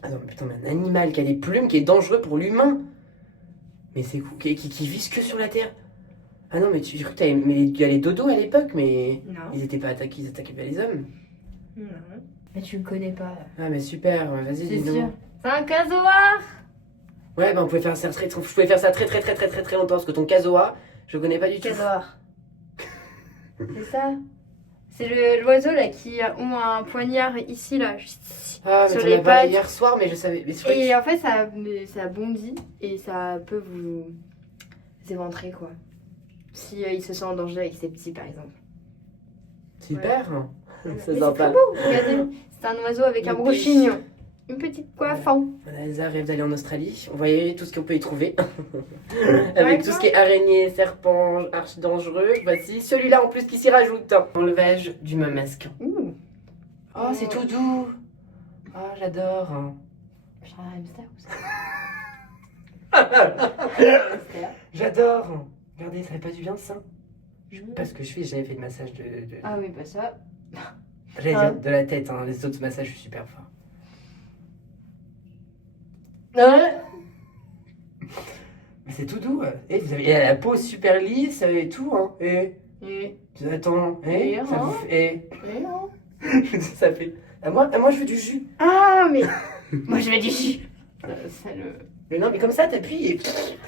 Attends, mais putain, mais un animal qui a des plumes qui est dangereux pour l'humain. Mais c'est cool, qui vit que sur la terre. Ah non, mais tu cru que t'avais. Mais il y a les dodos à l'époque, mais. Non. Ils étaient pas attaqués, ils attaquaient pas les hommes. Non. Mais tu le connais pas. Ah, mais super, vas-y, C'est dis sûr. donc. C'est un casoar. Ouais, bah on pouvait faire ça très très longtemps, parce que ton casoa, je connais pas du tout. Casoar. C'est ça. C'est l'oiseau là qui a un poignard ici là, juste ici. Ah, mais Sur t'en les as parlé pattes. hier soir, mais je savais. Mais je croyais Et en fait ça bondit et ça peut vous éventrer quoi. Si il se sent en danger avec ses petits par exemple. que- Super. Mais Ça c'est sent très pas. beau. Regardez, c'est un oiseau avec un Youpi. gros chignon. Une petite coiffe en. Elsa rêve d'aller en Australie. On voyait tout ce qu'on peut y trouver. Avec tout ce qui est araignée, serpent, archi dangereux. Voici celui-là en plus qui s'y rajoute. Enlevage du masque. Ouh. Oh, c'est tout doux. Oh, j'adore. Genre un hamster ou ça. Un hamster. J'adore. Regardez, ça fait pas du bien ça. Je sais pas ce que je fais, j'ai jamais fait de massage de... Ah oui, bah ça. J'allais Ah. dire de la tête, hein. Les autres massages, je suis super fort. Ouais. Mais c'est tout doux. Et vous avez la peau super lisse et tout, hein. Et Attends, Et, ça vous hein. fait... non. ça fait... moi, je veux du jus. Ah, mais. Moi, je vais du jus. Ça le. Mais non, mais comme ça, t'appuies et...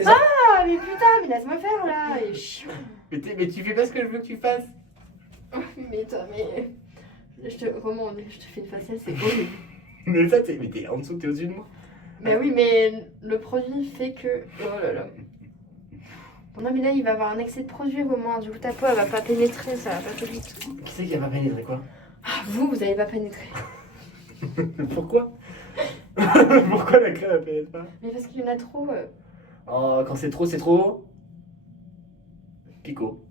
Ah, mais putain, mais laisse-moi faire là. Il est chiant. mais tu fais pas ce que je veux que tu fasses. Mais toi, mais. Comment on dit, je te fais une faciale, c'est horrible. Mais ça, t'es en dessous, t'es au-dessus de moi. Mais oui, mais le produit fait que. Oh là là. Bon, non, mais là, il va avoir un excès de produit au moins. Du coup, ta peau, elle va pas pénétrer, ça va pas te vite. Qui c'est qui a pas pénétré quoi? Ah, vous allez pas pénétrer. Pourquoi? Pourquoi la crème elle pénètre pas? Mais parce qu'il y en a trop. Oh, quand c'est trop... Pico.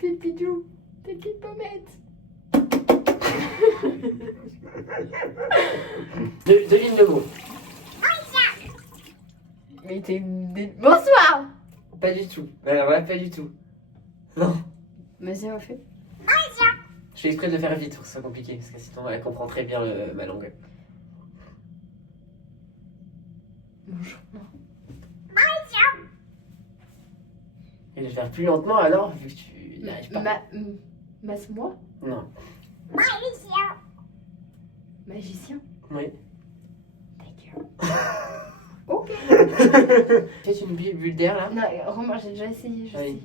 Tes pidoux, tes petites pommettes. Devine le mot. Mais Bonsoir. Pas du tout. Alors là, pas du tout. Non. Mais c'est fait. Je fais exprès de le faire vite pour que ce soit compliqué, parce que sinon elle comprend très bien ma langue. Bonjour. Et je vais faire plus lentement alors, vu que tu n'arrives pas. Masse-moi. Non. Magicien. Oui. D'accord. Ok. Fais une bulle d'air là. Non, Romain, j'ai déjà essayé, je sais. Oui.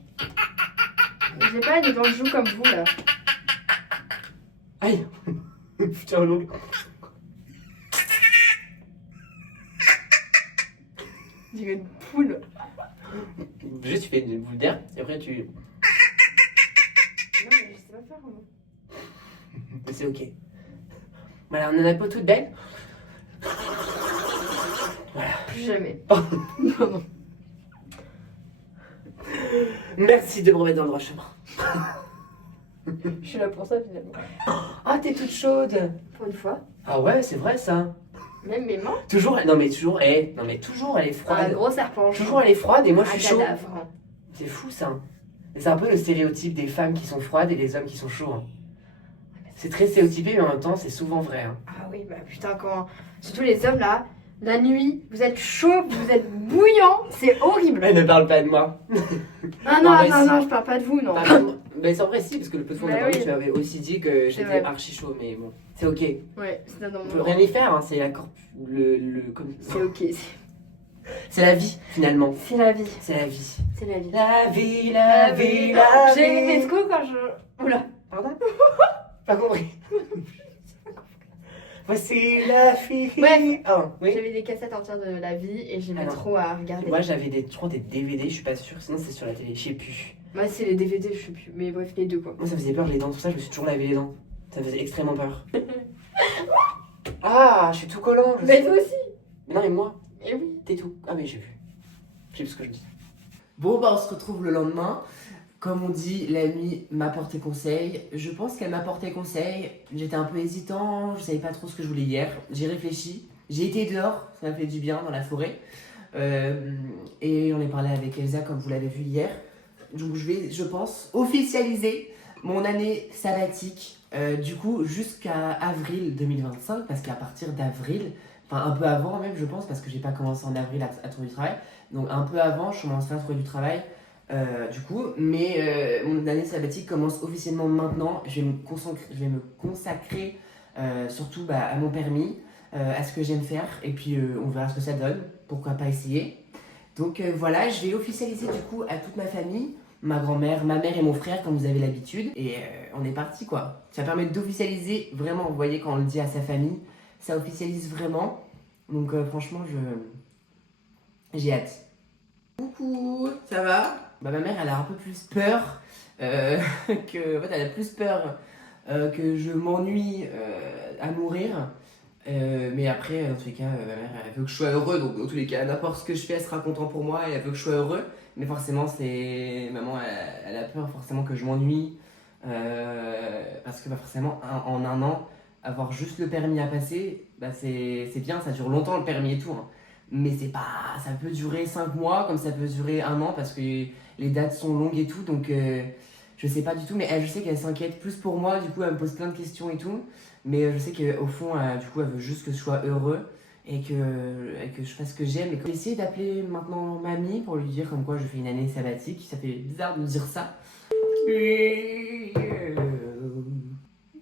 Je l'ai pas allé dans le joue comme vous là. Aïe. Putain, long. J'ai une poule. Juste tu fais une boule d'air et après tu. Non, mais je sais pas faire, Romain. Mais c'est ok. Voilà, on en a pas toutes belles. Plus jamais. Non, non. Merci de me remettre dans le droit chemin. Je suis là pour ça finalement. Ah, t'es toute chaude. Pour une fois. Ah ouais, c'est vrai ça. Même mes mains. Toujours, non mais toujours, elle est Un froide. gros serpent. Toujours elle est froide et moi je Un suis chaud. cadavre. C'est fou ça. Mais c'est un peu le stéréotype des femmes qui sont froides et des hommes qui sont chauds. hein. C'est très stéréotypé mais en même temps c'est souvent vrai. hein. Ah oui, bah putain, quand. Surtout les hommes là, la nuit, vous êtes chaud, vous êtes bouillant, c'est horrible. Elle ne parle pas de moi. Ah Non, non, mais non, si. non, je parle pas de vous, non. Mais c'est en vrai si parce que le peu de fois Bah on a parlé, oui. tu m'avais aussi dit que j'étais vrai. archi chaud mais bon. C'est ok. Ouais, c'est dans On peut mon. rien y faire, hein. C'est la C'est ok, c'est la vie finalement. c'est la vie. C'est la vie. C'est la vie. La vie, la vie, la J'ai vie. une Nesco quand je. Oula. Pardon? Pas compris. Voici la fille. Bref. Ah, oui. J'avais des cassettes entières de la vie et j'aimais Alors, trop à regarder. Moi j'avais je crois des DVD, je suis pas sûre, sinon c'est sur la télé, je sais plus. Moi, c'est les DVD, je sais plus. Mais bref, les deux quoi. Moi ça faisait peur les dents, pour ça je me suis toujours lavé les dents. Ça faisait extrêmement peur. Ah, je suis tout collant. Mais toi aussi. Mais non, mais moi, Et oui. t'es tout. Ah, mais j'ai vu. J'ai vu ce que je dis. Bon, bah on se retrouve le lendemain. Comme on dit, l'amie m'a porté conseil. Je pense qu'elle m'a porté conseil. J'étais un peu hésitant, je savais pas trop ce que je voulais hier. J'ai réfléchi. J'ai été dehors, ça m'a fait du bien dans la forêt. Et on est parlé avec Elsa, comme vous l'avez vu hier. Donc je vais, je pense, officialiser mon année sabbatique. Du coup, jusqu'à avril 2025, parce qu'à partir d'avril, enfin un peu avant même, je pense, parce que j'ai pas commencé en avril à trouver du travail. Donc un peu avant, je commencerai à trouver du travail. Du coup, mais mon année sabbatique commence officiellement maintenant. Je vais me consacrer surtout à mon permis, à ce que j'aime faire, et puis on verra ce que ça donne. Pourquoi pas essayer. Donc voilà, je vais officialiser du coup à toute ma famille, ma grand-mère, ma mère et mon frère, comme vous avez l'habitude. Et on est parti quoi. Ça permet d'officialiser vraiment. Vous voyez, quand on le dit à sa famille, ça officialise vraiment. Donc franchement, j'ai hâte. Coucou, ça va? Bah, ma mère, elle a un peu plus peur que... En fait, elle a plus peur que je m'ennuie à mourir. Mais après, dans tous les cas, ma mère, elle veut que je sois heureux. Donc, dans tous les cas, n'importe ce que je fais, elle sera contente pour moi et elle veut que je sois heureux. Mais forcément, c'est... Maman, elle a peur forcément que je m'ennuie. Parce que bah, forcément, en un an, avoir juste le permis à passer, bah c'est bien, ça dure longtemps le permis et tout. Hein. Mais c'est pas, ça peut durer 5 mois, comme ça peut durer 1 an, parce que les dates sont longues et tout. Donc je sais pas du tout, mais elle, je sais qu'elle s'inquiète plus pour moi, du coup elle me pose plein de questions et tout. Mais je sais qu'au fond, du coup, elle veut juste que je sois heureux et que je fasse ce que j'aime. Et j'ai essayé d'appeler maintenant mamie pour lui dire comme quoi je fais une année sabbatique. Ça fait bizarre de me dire ça.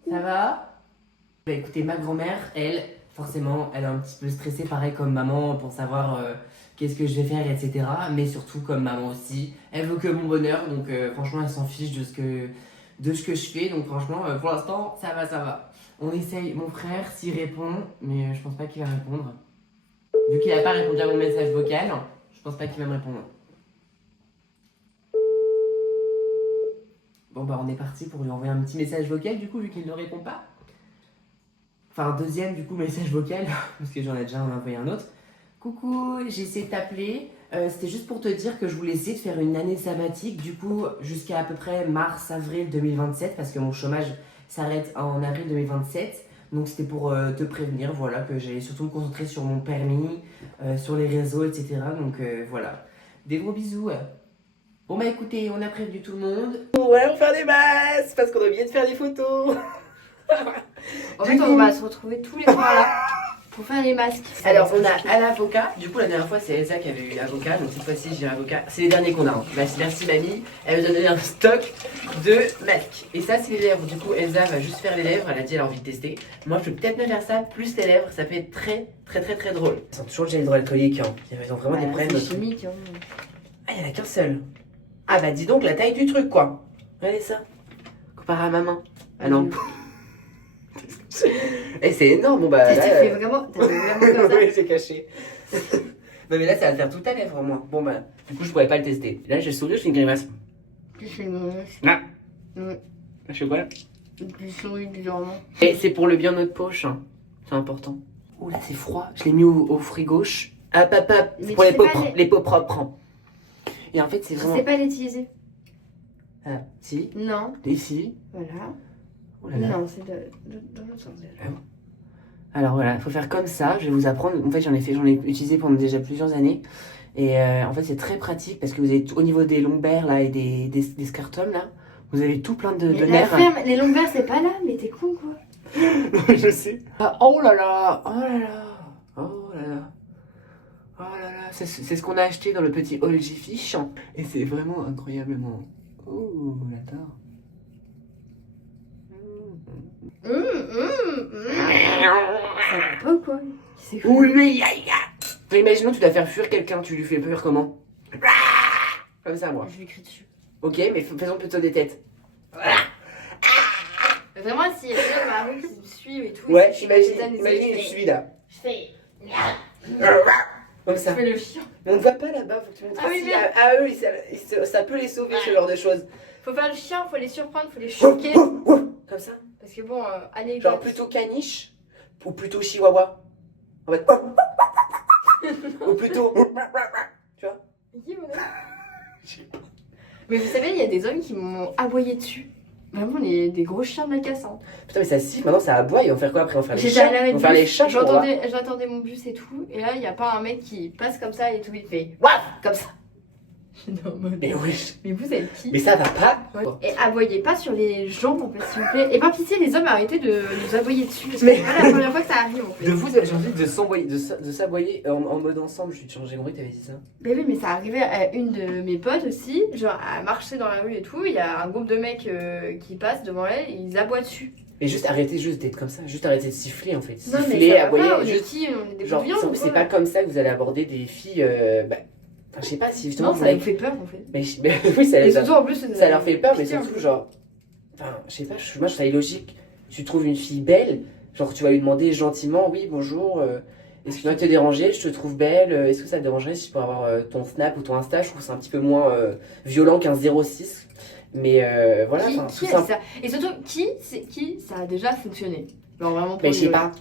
Ça va? Bah écoutez, ma grand-mère, elle, forcément, elle est un petit peu stressée, pareil comme maman, pour savoir qu'est-ce que je vais faire, etc. Mais surtout comme maman aussi, elle veut que mon bonheur, donc franchement, elle s'en fiche de ce que je fais. Donc franchement, pour l'instant, ça va. On essaye, mon frère s'y répond, mais je pense pas qu'il va répondre. Vu qu'il a pas répondu à mon message vocal, je pense pas qu'il va me répondre. Bon bah on est parti pour lui envoyer un petit message vocal du coup, vu qu'il ne répond pas. Enfin un deuxième du coup message vocal, parce que j'en ai déjà envoyé un autre. Coucou, j'ai essayé de t'appeler. C'était juste pour te dire que je voulais essayer de faire une année sabbatique, du coup jusqu'à à peu près mars-avril 2027, parce que mon chômage s'arrête en avril 2027. Donc c'était pour te prévenir, voilà, que j'allais surtout me concentrer sur mon permis, sur les réseaux, etc. Donc voilà. Des gros bisous. Bon bah écoutez, on a prévenu tout le monde. Ouais, on va faire des masses, parce qu'on a oublié de faire des photos. En fait, on va se retrouver tous les soirs là pour faire les masques. Alors, on a à l'avocat. Du coup, la dernière fois, c'est Elsa qui avait eu l'avocat. Donc, cette fois-ci, j'ai l'avocat. C'est les derniers qu'on a. Hein. Merci, mamie. Elle nous a donné un stock de masques. Et ça, c'est les lèvres. Du coup, Elsa va juste faire les lèvres. Elle a dit, elle a envie de tester. Moi, je peux peut-être me faire ça, plus les lèvres. Ça peut être très drôle. Ils sont toujours le gel hydroalcoolique. Hein. Ils ont vraiment des problèmes. C'est chimique. Hein. Ah, il y en a qu'un seul. Ah, bah, dis donc, la taille du truc, quoi. Regardez ça. Comparé à ma main. Ah non. Et c'est énorme, bon bah. T'as fait vraiment comme ça. Oui, c'est caché. Non, mais là, ça va faire toute ta lèvre, moi. Bon bah, du coup, je pourrais pas le tester. Là, j'ai le sourire, je fais une grimace. Tu fais une grimace. Là. Ouais. Je fais quoi là? Tu souris bizarrement. Et c'est pour le bien de notre poche. Hein. C'est important. Oh là, c'est froid. Je l'ai mis au frigo. Hop. Mais Pour tu les sais peaux, pas les peaux propres. Hein. Et en fait, c'est Je vraiment. sais pas l'utiliser. Ah, si. Non. Ici. Voilà. Oh là là. Non, c'est dans l'autre sens. Alors voilà, il faut faire comme ça. Je vais vous apprendre. En fait, j'en ai utilisé pendant déjà plusieurs années. Et en fait, c'est très pratique parce que vous avez tout, au niveau des lombaires là et des scartums là, vous avez tout plein de La nerfs. ferme, les lombaires, c'est pas là, mais t'es con quoi. Je sais. Ah, oh là là, oh là là, oh là là, oh là là. C'est ce qu'on a acheté dans le petit OLG Fish. Et c'est vraiment incroyablement. Oh, j'adore. Ça va pas ou quoi? C'est fou. Oui, mais imaginons que tu dois faire fuir quelqu'un, tu lui fais peur comment? Comme ça, moi. Je lui crie dessus. Ok, mais faisons plutôt des têtes. Vraiment, si il y a quelqu'un dans la rue qui me suit et tout. Ouais, si imagine, je je suis là. Je fais. Comme ça. Je fais le chien. Mais on ne voit pas là-bas, faut que tu montres Ah oui, ici. merde. À eux, ça peut les sauver ce genre de choses. Faut faire le chien, faut les surprendre, faut les choquer. Comme ça. Parce que bon, anecdote. Genre plutôt caniche ou plutôt chihuahua. En fait. Ou plutôt. Tu vois? Qui, mon homme? Mais vous savez, il y a des hommes qui m'ont aboyé dessus. Vraiment, des gros chiens de la casse. Hein. Putain, mais ça siffle, maintenant ça aboie. Ils vont faire quoi après? On va faire les J'étais chats. allée avec On va faire les chats, je crois. J'attendais mon bus et tout. Et là, il n'y a pas un mec qui passe comme ça et tout. Il fait waf comme ça. Mais wesh. Mais vous êtes qui? Mais ça va pas. Et aboyez pas sur les jambes en fait, s'il vous plaît. Et par pitié, les hommes, arrêtez de nous aboyer dessus. Parce que Mais- c'est pas la première fois que ça arrive en fait. De vous, j'ai envie de s'envoyer, de s'aboyer en mode ensemble. J'ai compris que t'avais dit ça. Mais oui, mais ça arrivait à une de mes potes aussi. Genre, elle marchait dans la rue et tout. Il y a un groupe de mecs qui passent devant elle et ils aboient dessus. Mais juste arrêtez juste d'être comme ça. Juste arrêtez de siffler en fait. Non, mais Siffler, ça va aboyer. pas, on est Juste. qui? On est des Genre, bouillons ou c'est quoi? pas comme ça que vous allez aborder des filles. Enfin, je sais pas si justement. Non, vous ça avez- me fait peur en fait. Mais oui, ça, Et surtout en plus, ça leur fait peur, mais pitié, surtout, genre. Enfin, je sais pas, moi je trouve ça illogique. Tu trouves une fille belle, genre tu vas lui demander gentiment, oui, bonjour, excuse-moi de te déranger, je te trouve belle, est-ce que ça te dérangerait si je pourrais avoir ton Snap ou ton Insta? Je trouve que c'est un petit peu moins violent qu'un 06. Mais voilà, Qui, enfin, qui tout a ça. dit ça? Et surtout, qui ça a déjà fonctionné? Genre vraiment pour Mais je sais rigoler. pas.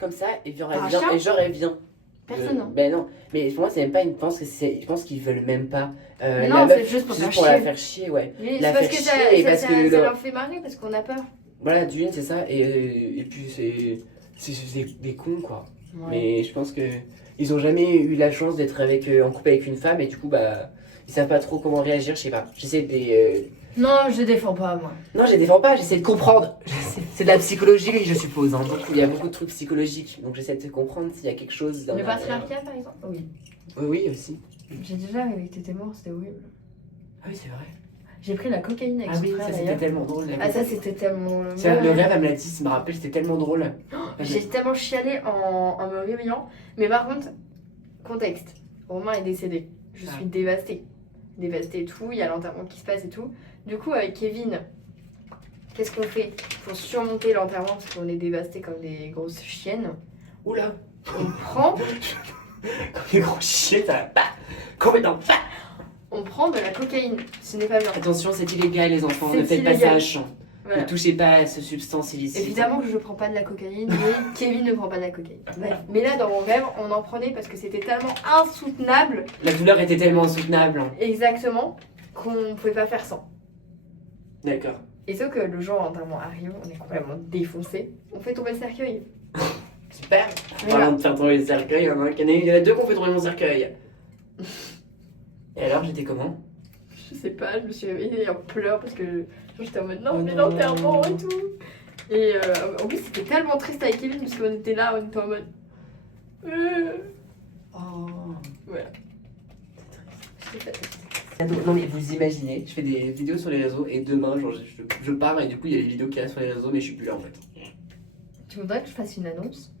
Comme ça, et genre Un elle vient, chat et genre elle vient. Personne, non. Ben non, mais pour moi c'est même pas une. Je pense qu'ils veulent même pas. Non, la c'est juste pour faire la chier. faire chier, ouais. Mais La c'est parce faire que ça, chier et ça, parce ça, que ça le- leur fait marrer parce qu'on a peur. Voilà, d'une, c'est ça. Et puis, c'est des cons, quoi. Ouais. Mais je pense que ils ont jamais eu la chance d'être en couple avec une femme et du coup, bah, ils savent pas trop comment réagir, je sais pas. J'essaie de. Non, je défends pas, moi. Non, je les défends pas, j'essaie de comprendre. C'est de la psychologie, je suppose. Hein. Il y a beaucoup de trucs psychologiques. Donc, j'essaie de comprendre s'il y a quelque chose. Le patriarcat, par exemple? Oui. Oui, aussi. J'ai déjà rêvé que t'étais mort, c'était horrible. Ah oui, c'est vrai. J'ai pris la cocaïne avec Ah son oui, frère, ça c'était d'ailleurs. tellement drôle. Ah, ça, c'était tellement... C'est le rêve, elle me l'a dit, ça me rappelle, c'était tellement drôle. J'ai tellement chialé en me réveillant. Mais par contre, contexte. Romain est décédé. Je suis dévastée. Dévastée et tout. Il y a l'enterrement qui se passe et tout. Du coup, avec Kevin, qu'est-ce qu'on fait pour surmonter l'enterrement parce qu'on est dévastés comme des grosses chiennes? Oula, On prend, comme des gros chiens, ça va pas. Complètement pas. on prend de la cocaïne. Ce n'est pas bien. Attention, c'est illégal, les enfants, C'est ne faites pas illégal. ça. Chant. Voilà. Ne touchez pas à ce substance illicite. Évidemment que je prends pas de la cocaïne, mais Kevin ne prend pas de la cocaïne. Bref. Mais là, dans mon rêve, on en prenait parce que c'était tellement insoutenable, La douleur était tellement insoutenable. exactement, qu'on pouvait pas faire sans. D'accord. Et sauf que le jour où l'enterrement arrive, on est complètement défoncé. On fait tomber le cercueil. Super. Mais Parlant là, de faire tomber le cercueil, il y en a deux qui ont fait tomber mon cercueil. Et alors, j'étais comment? je sais pas, je me suis réveillée en pleurs parce que j'étais en mode non, Oh mais non. l'enterrement et tout. Et en plus, c'était tellement triste avec Kevin parce qu'on était là, on était en mode. Oh. Voilà. Non mais vous imaginez, je fais des vidéos sur les réseaux et demain genre, je pars et du coup il y a les vidéos qui restent sur les réseaux mais je suis plus là en fait. Tu voudrais que je fasse une annonce?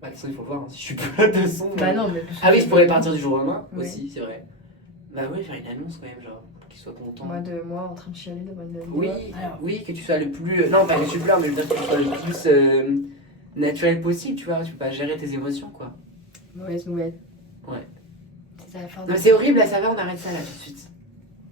Bah de toute façon il faut le voir, hein. Si je suis plus là de son. Bah non, mais. Ah oui je pourrais partir du jour au lendemain Oui. aussi c'est vrai. Bah ouais faire une annonce quand même genre pour qu'il soit content. Moi en train de chialer devant une Oui, Alors, oui que tu sois le plus... Non pas que tu pleures mais je veux dire que tu sois le plus naturel possible tu vois, tu peux pas gérer tes émotions quoi. mauvaise nouvelle. Ouais. C'est à la fin de. Non mais c'est horrible là ça va on arrête ça là tout de suite.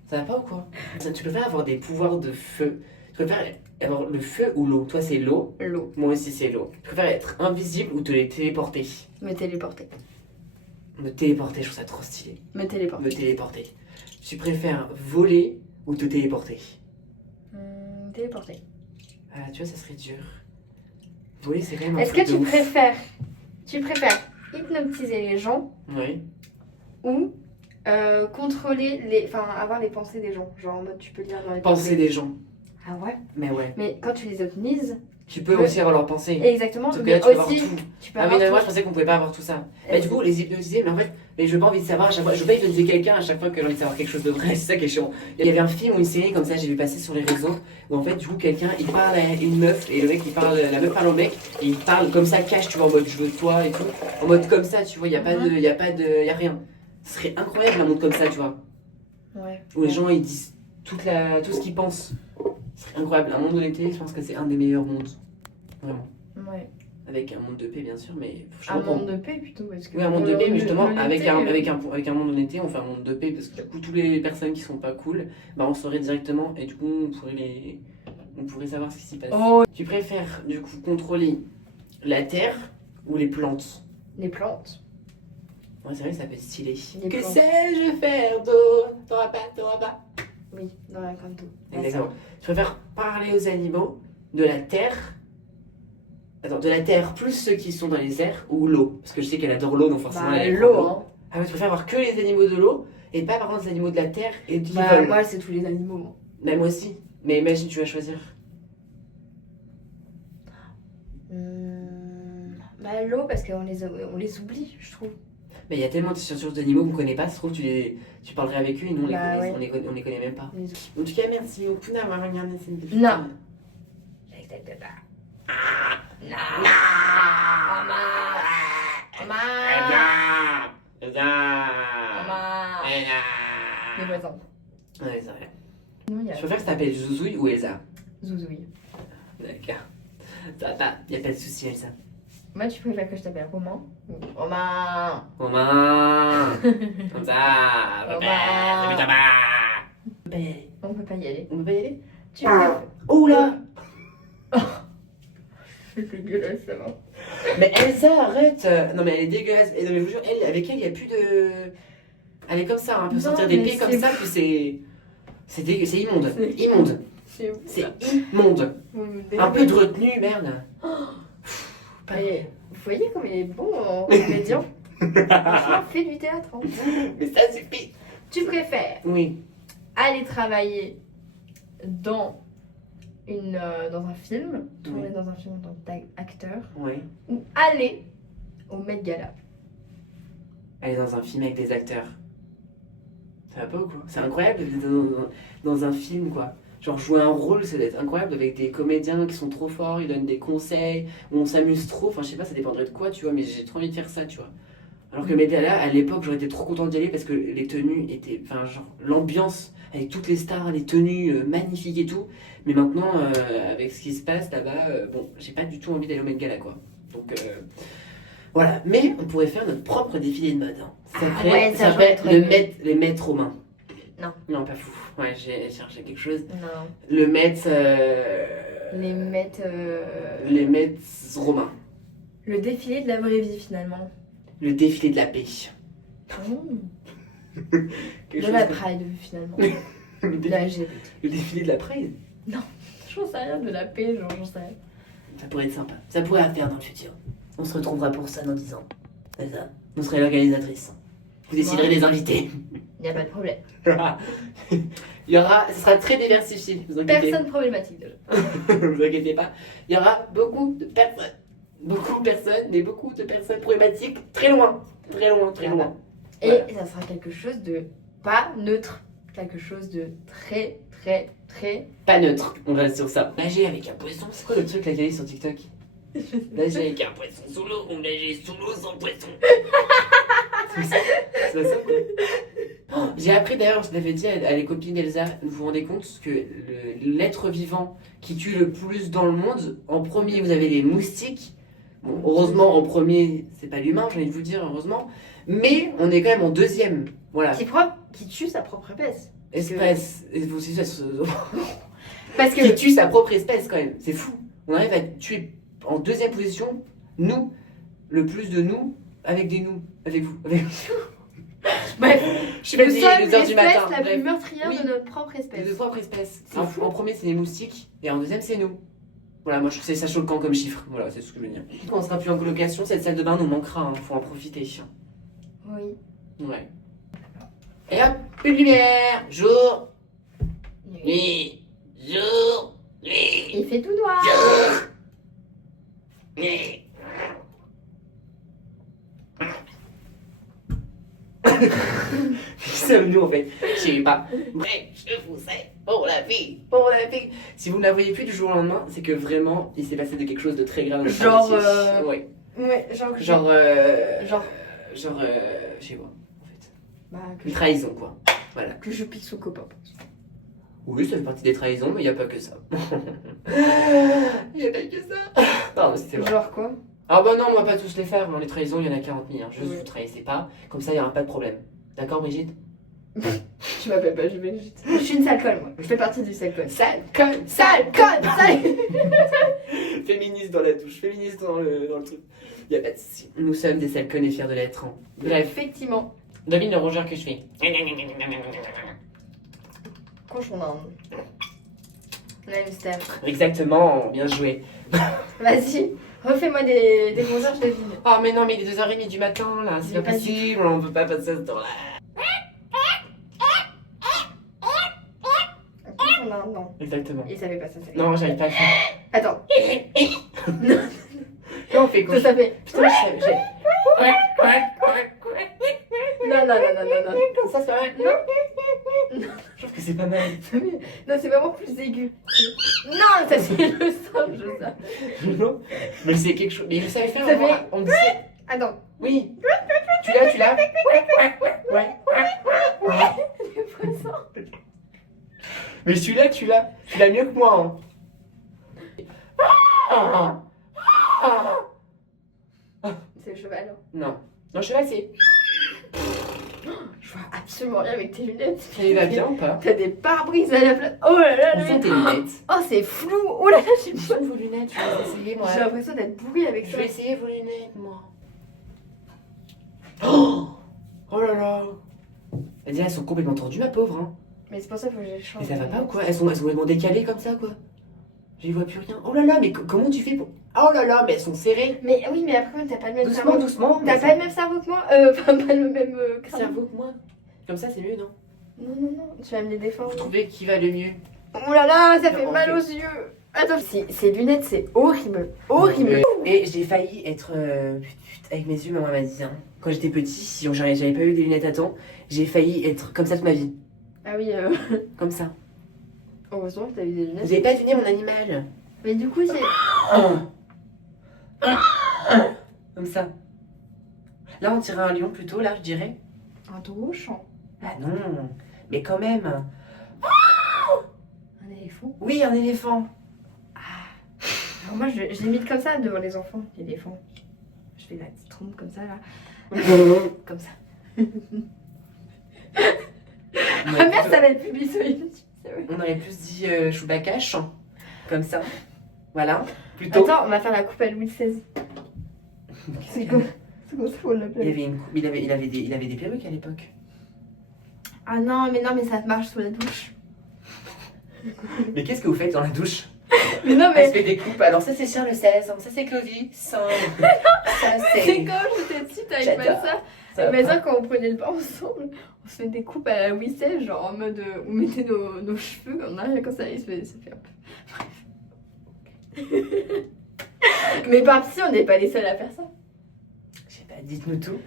Ça va pas ou quoi? Tu préfères avoir des pouvoirs de feu? Tu préfères avoir le feu ou l'eau? Toi c'est l'eau. L'eau. Moi aussi c'est l'eau. Tu préfères être invisible ou te les téléporter? Me téléporter. Me téléporter, je trouve ça trop stylé. Me téléporter. Me téléporter. Tu préfères voler ou te téléporter? Téléporter. Ah tu vois ça serait dur. Voler c'est quand même un Est-ce truc que de tu ouf. préfères hypnotiser les gens Oui. ou contrôler les. Enfin, avoir les pensées des gens? Genre en mode tu peux lire dans les Penser pensées. des gens. Ah ouais? Mais ouais. Mais quand tu les hypnotise, Tu peux Ouais. aussi avoir leurs pensées. exactement, Sauf que mais là tu peux avoir aussi tout. tu peux Ah mais avoir non, moi je tout. pensais qu'on pouvait pas avoir tout ça. Bah du coup les hypnotiser mais en fait mais je veux pas envie de savoir à chaque fois. Je veux pas hypnotiser quelqu'un à chaque fois que j'ai envie de savoir quelque chose de vrai. C'est ça qui est chiant. Il y avait un film ou une série comme ça j'ai vu passer sur les réseaux où en fait du coup quelqu'un il parle à une meuf et le mec il parle, la meuf parle au mec et il parle comme ça cash tu vois en mode je veux toi et tout. En mode comme ça tu vois y a pas de y a rien. Ce serait incroyable un monde comme ça tu vois. Ouais. Où les gens ils disent tout ce qu'ils pensent. Ce serait incroyable. Un monde honnêteté je pense que c'est un des meilleurs mondes. Vraiment. Ouais. Avec un monde de paix bien sûr mais je Un comprends. monde de paix plutôt. Parce que Oui, un monde de paix, mais justement, avec un, l'honnêteté, avec un monde d'honnêteté, on fait un monde de paix, parce que du coup, toutes les personnes qui sont pas cool, bah, on saurait directement, et du coup, on pourrait savoir ce qui s'y passe. Oh, Tu préfères, du coup, contrôler la terre ou les plantes? les plantes. Ouais, c'est vrai que ça peut être stylé. Les Que plantes. sais-je faire d'eau? T'auras pas. Oui, dans la canto. Exactement. Tu préfères parler aux animaux de la terre. Attends, de la terre plus ceux qui sont dans les airs ou l'eau? Parce que je sais qu'elle adore l'eau, donc forcément Bah, elle aime l'eau, hein. Ah ouais, tu préfères avoir que les animaux de l'eau et pas par contre les animaux de la terre et qui Bah, volent. moi, c'est tous les animaux. Moi. Bah, moi aussi. Mais imagine, tu vas choisir. Bah, l'eau, parce qu'on on les oublie, je trouve. Mais il y a tellement de sources d'animaux qu'on connaît pas, ça se trouve, tu parlerais avec eux et nous on, Bah, les, ouais. on les connaît même pas. Les- En tout cas, merci beaucoup d'avoir regardé cette vidéo. Non. Les voisins. Ouais, c'est vrai. Nous, il y a Je préfère que ça s'appelle Zouzouille ou Elsa. Zouzouille. D'accord. Ça va pas, y a pas de souci, Elsa. Moi, tu préfères que je t'appelle Romain ou Romain? Romain. Comme ça. Romain. Ben, On peut pas y aller. on peut pas y aller? Tu préfères... Oh là. C'est dégueulasse, ça va. Mais Elsa, arrête! Non, mais elle est dégueulasse. Et non, mais je vous jure, elle, avec elle, il n'y a plus de. Elle est comme ça, hein. Elle peut Non, sortir des mais pieds comme c'est- ça, puis c'est. C'est immonde. C'est- Immonde. C'est ouf. C'est immonde. Vous me Un peu de retenue, merde. Et vous voyez comme il est bon en comédien. Franchement, fais du théâtre. Hein. Mais ça suffit. Tu préfères Oui. aller travailler dans dans un film, tourner Oui. dans un film en tant qu'acteur, Oui. ou aller au Met Gala. Aller dans un film avec des acteurs. Ça va pas ou quoi? C'est incroyable d'être dans un film, quoi. Genre jouer un rôle, ça doit être incroyable avec des comédiens qui sont trop forts, ils donnent des conseils, où on s'amuse trop. Enfin, je sais pas, ça dépendrait de quoi, tu vois, mais j'ai trop envie de faire ça, tu vois. Alors que Met Gala, à l'époque, j'aurais été trop content d'y aller parce que les tenues étaient. Enfin, genre, l'ambiance avec toutes les stars, les tenues magnifiques et tout. Mais maintenant, avec ce qui se passe là-bas, bon, j'ai pas du tout envie d'aller au Met Gala, quoi. Donc, voilà. Mais on pourrait faire notre propre défilé de mode. Hein. Ça ouais, ça, s'appelle j'aurais trop aimé. les Met romains. Non. Non, pas fou. Ouais, j'ai cherché quelque chose. Non. Le Met. Les Met. Les Met romains. Le défilé de la vraie vie finalement. Le défilé de la paix. Quelque De chose la comme- Pride finalement. le, De défilé, la LGBT. le défilé de la Pride. J'en sais rien, de la paix, genre j'en sais rien. Ça pourrait être sympa. Ça pourrait à faire dans le futur. On se retrouvera pour ça dans 10 ans. C'est ça. Vous serez l'organisatrice. Vous déciderez Ouais. des invités. Il n'y a pas de problème. Il y aura, ce sera très diversifié. Vous inquiétez, Personne problématique déjà. vous inquiétez pas. Il y aura beaucoup de personnes. Beaucoup de personnes, mais beaucoup de personnes problématiques très loin. Très loin, très loin. Et Voilà. ça sera quelque chose de pas neutre. Quelque chose de très, très, très. Pas neutre, on reste sur ça. Nager avec un poisson, c'est quoi le truc là qu'il y a sur TikTok? Nager avec un poisson sous l'eau ou nager sous l'eau sans poisson? C'est ça, c'est ça quoi. Oh, j'ai appris d'ailleurs, je l'avais dit à les copines d'Elsa, vous vous rendez compte que l'être vivant qui tue le plus dans le monde, en premier vous avez les moustiques. Bon, heureusement en premier, c'est pas l'humain, j'ai envie de vous dire, heureusement. Mais on est quand même en deuxième. Voilà. Qui tue sa propre espèce. Espèce. Et vous aussi, ça Parce qui que. tue sa propre espèce quand même. C'est fou. On arrive à tuer en deuxième position, nous, le plus de nous, avec des nous, avec vous. Avec... Bref, Je suis nous fatiguée, sommes 2 heures du matin. l'espèce la plus Bref. meurtrière Oui. de notre propre Les espèce. deux propres espèces. C'est En, fou. en premier, c'est les moustiques, et en deuxième, c'est nous. Voilà, moi je trouve ça choquant comme chiffre. Voilà, c'est ce que je veux dire. Quand on sera plus en colocation, cette salle de bain nous manquera, hein. Faut en profiter. Oui. Ouais. Et hop, une lumière. Jour, nuit, jour, nuit. Il fait tout noir. Sommes-nous en fait? Je sais pas. Bref, je vous sais, pour la vie, pour la vie. Si vous ne la voyez plus du jour au lendemain, c'est que vraiment il s'est passé de quelque chose de très grave. dans notre Genre, amitié. Ouais. Ouais, genre. Genre. Genre. Genre. Je sais pas, en fait. Bah, Une trahison quoi. Voilà. que je pique son copain. Oui, ça fait partie des trahisons, mais il n'y a pas que ça. Il n'y a pas que ça. Non, mais c'était vrai. Genre quoi? Ah bah non, on va pas tous les faire. Hein. Les trahisons, il y en a 40 000. Hein. Juste Oui. vous trahissez pas. Comme ça, il n'y aura pas de problème. D'accord, Brigitte? Tu m'appelles pas, je vais juste. Je suis une sale conne, moi. Je fais partie du sale conne. Sale conne. Sale conne! Sale! Féministe dans la douche, féministe dans le truc. Y a pas de souci. Nous sommes des sales connes et fiers de l'être. Hein. Bref, Effectivement. devine le rongeur que je fais. Cochon d'Inde. Hamster. Exactement, bien joué. Vas-y, refais-moi des rongeurs, je devine. Oh mais non, mais il est 2h30 du matin là, c'est Mais pas pas du possible, on peut pas passer à ce temps-là. Un cochon d'Inde, non. Exactement. Et ça fait pas ça, ça fait. Non, j'arrive pas à faire. Attends. Là, on fait quoi? Ça fait. Putain, j'ai. Non, non, non, non, non, non. Ça, c'est vrai? Non. Je trouve que c'est pas mal. Non, c'est vraiment plus aigu. Non, ça c'est le singe, ça. Non, mais c'est quelque chose. Mais je savais faire Ça avant, fait- on disait. Attends. Oui. Tu l'as? Ouais. Les poissons. Mais celui-là, tu l'as mieux que moi. Hein. C'est le cheval. hein. Non. Non, cheval, c'est. Je vois absolument rien avec tes lunettes. Il va bien ou pas? T'as des pare-brises à la place. Oh là là, On le sent mec. tes lunettes. Oh, c'est flou. Oh là là, j'ai Où peur. sont vos lunettes? Je vais essayer, moi. J'ai l'impression d'être bourrée avec Je ça. vais essayer vos lunettes, moi. Oh là là. Elle dit, elles sont complètement tordues, ma pauvre. Hein. Mais c'est pour ça qu'il faut que je Mais change. ça va pas ou quoi? Elles sont complètement décalées comme ça, quoi. J'y vois plus rien. Oh là là, mais comment tu fais pour. Oh là là, mais elles sont serrées. Mais oui, mais après, t'as pas le même Doucement, cerveau. doucement. T'as pas le même cerveau que moi. Enfin, pas le même crâne. cerveau que moi. Comme ça, c'est mieux, non? Non, non, non, tu vas me les défendre. Vous trouvez qui va le mieux? Oh là là, ça fait Non, mal en aux yeux. Attends, ces lunettes, c'est horrible. Horrible. Et j'ai failli être. Avec mes yeux, maman m'a dit, hein. Quand j'étais petit, si j'avais pas eu des lunettes à temps, j'ai failli être comme ça toute ma vie. Ah oui, Comme ça. heureusement que t'as eu des Vous lunettes. avez pas deviné mon animal? Mais du coup, c'est. Comme ça. Là, on dirait un lion plutôt, là, je dirais. Un gros champ. Ah non, mais quand même. Un éléphant. Oui, un éléphant. Alors moi, je l'imite comme ça devant les enfants, l'éléphant. Je fais la petite trompe comme ça, là. Comme ça. Ah merde, ça va être publié sur YouTube, c'est vrai. On aurait plus dit Chewbacca, comme ça. Voilà, plutôt. Attends, on va faire la coupe à Louis XVI. C'est comme ça qu'on Il l'appelle. avait une coupe, il avait des perruques à l'époque. Ah non, mais ça marche sous la douche. Mais qu'est-ce que vous faites dans la douche? Mais non, Elle se mais fait des coupes. Alors ça c'est Charles XVI, ça c'est Clovis, ça c'est c'est... quand j'étais petite avec J'adore. ma soeur. Ça va Mais pas. ça, quand on prenait le bain ensemble, on se fait des coupes à la Louis XVI, genre en mode on mettait nos cheveux en arrière comme ça et ça fait hop. Bref. Mais par ici, on n'est pas les seuls à faire ça. Je sais pas, dites-nous tout.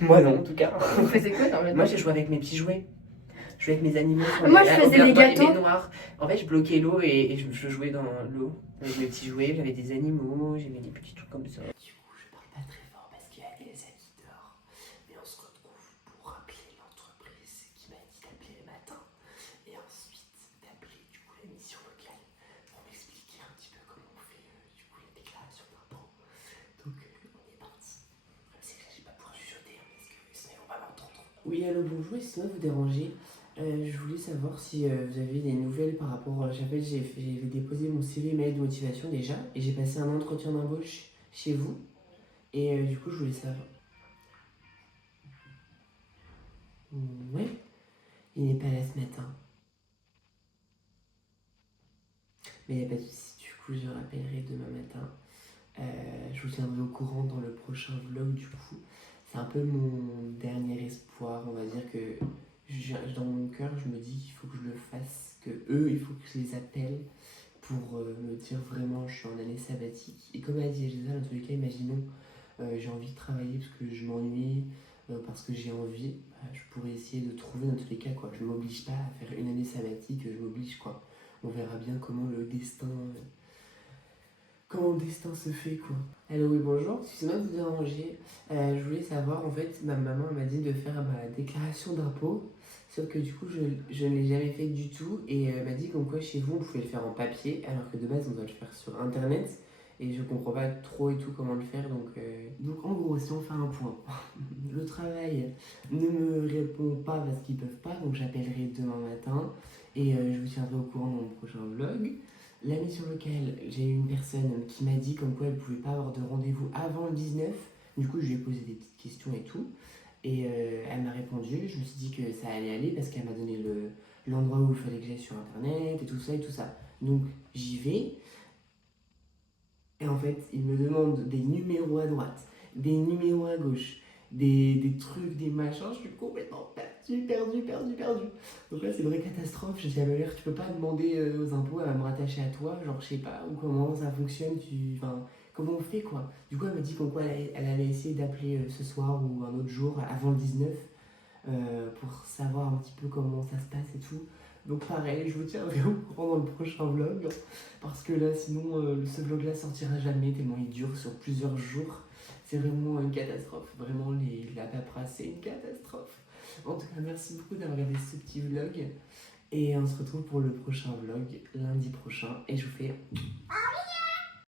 Moi non en tout cas. On faisait quoi dans le Moi j'ai joué avec mes petits jouets. Je jouais avec mes animaux. Moi, je faisais des gâteaux. Les noirs. En fait je bloquais l'eau et je jouais dans l'eau avec mes petits jouets. J'avais des animaux, j'avais des petits trucs comme ça. Du coup je parle pas très fort parce qu'il y a Elsa qui dort. Mais on se retrouve pour rappeler l'entreprise qui m'a dit d'appeler le matin. Et ensuite d'appeler du coup la mission locale pour m'expliquer un petit peu comment on fait du coup la déclaration d'impôt. Donc on est parti. C'est que là j'ai pas pouvoir chuchoter hein, parce que sinon ils vont pas m'entendre. Oui allô bonjour, excusez-moi de vous déranger. Je voulais savoir si vous avez des nouvelles par rapport. J'ai déposé mon CV mail de motivation déjà et j'ai passé un entretien d'embauche chez vous. Et du coup, je voulais savoir. Ouais, il n'est pas là ce matin. Mais il n'y a pas de souci, du coup, je rappellerai demain matin. Je vous tiendrai au courant dans le prochain vlog, du coup. C'est un peu mon dernier espoir, on va dire que. Dans mon cœur, je me dis qu'il faut que je le fasse, que eux, il faut que je les appelle pour me dire vraiment je suis en année sabbatique. Et comme elle a dit Elsa, dans tous les cas, imaginons j'ai envie de travailler parce que je m'ennuie, parce que j'ai envie, je pourrais essayer de trouver dans tous les cas quoi. Je ne m'oblige pas à faire une année sabbatique, je m'oblige quoi. On verra bien comment le destin se fait quoi. Allô oui bonjour, excusez-moi de vous déranger. Je voulais savoir en fait, ma maman m'a dit de faire ma déclaration d'impôt. Sauf que du coup je ne l'ai jamais fait du tout et elle m'a dit comme quoi chez vous on pouvait le faire en papier alors que de base on doit le faire sur internet et je comprends pas trop et tout comment le faire donc en gros si on fait un point, le travail ne me répond pas parce qu'ils peuvent pas donc j'appellerai demain matin et je vous tiendrai au courant dans mon prochain vlog. La mission locale, j'ai eu une personne qui m'a dit comme quoi elle pouvait pas avoir de rendez-vous avant le 19, du coup je lui ai posé des petites questions et tout. Et elle m'a répondu, je me suis dit que ça allait aller parce qu'elle m'a donné l'endroit où il fallait que j'aille sur internet et tout ça et tout ça. Donc j'y vais. Et en fait, il me demande des numéros à droite, des numéros à gauche, des trucs, des machins. Je suis complètement perdu. Donc là, c'est une vraie catastrophe. Je dis à ma mère, tu peux pas demander aux impôts, elle va me rattacher à toi, genre je sais pas, ou comment ça fonctionne, comment on fait quoi. Du coup elle m'a dit qu'en quoi elle allait essayer d'appeler ce soir ou un autre jour avant le 19 pour savoir un petit peu comment ça se passe et tout. Donc pareil, je vous tiendrai au courant dans le prochain vlog parce que là sinon ce vlog là sortira jamais tellement il dure sur plusieurs jours. C'est vraiment une catastrophe, vraiment la paperasse c'est une catastrophe. En tout cas merci beaucoup d'avoir regardé ce petit vlog et on se retrouve pour le prochain vlog lundi prochain et je vous fais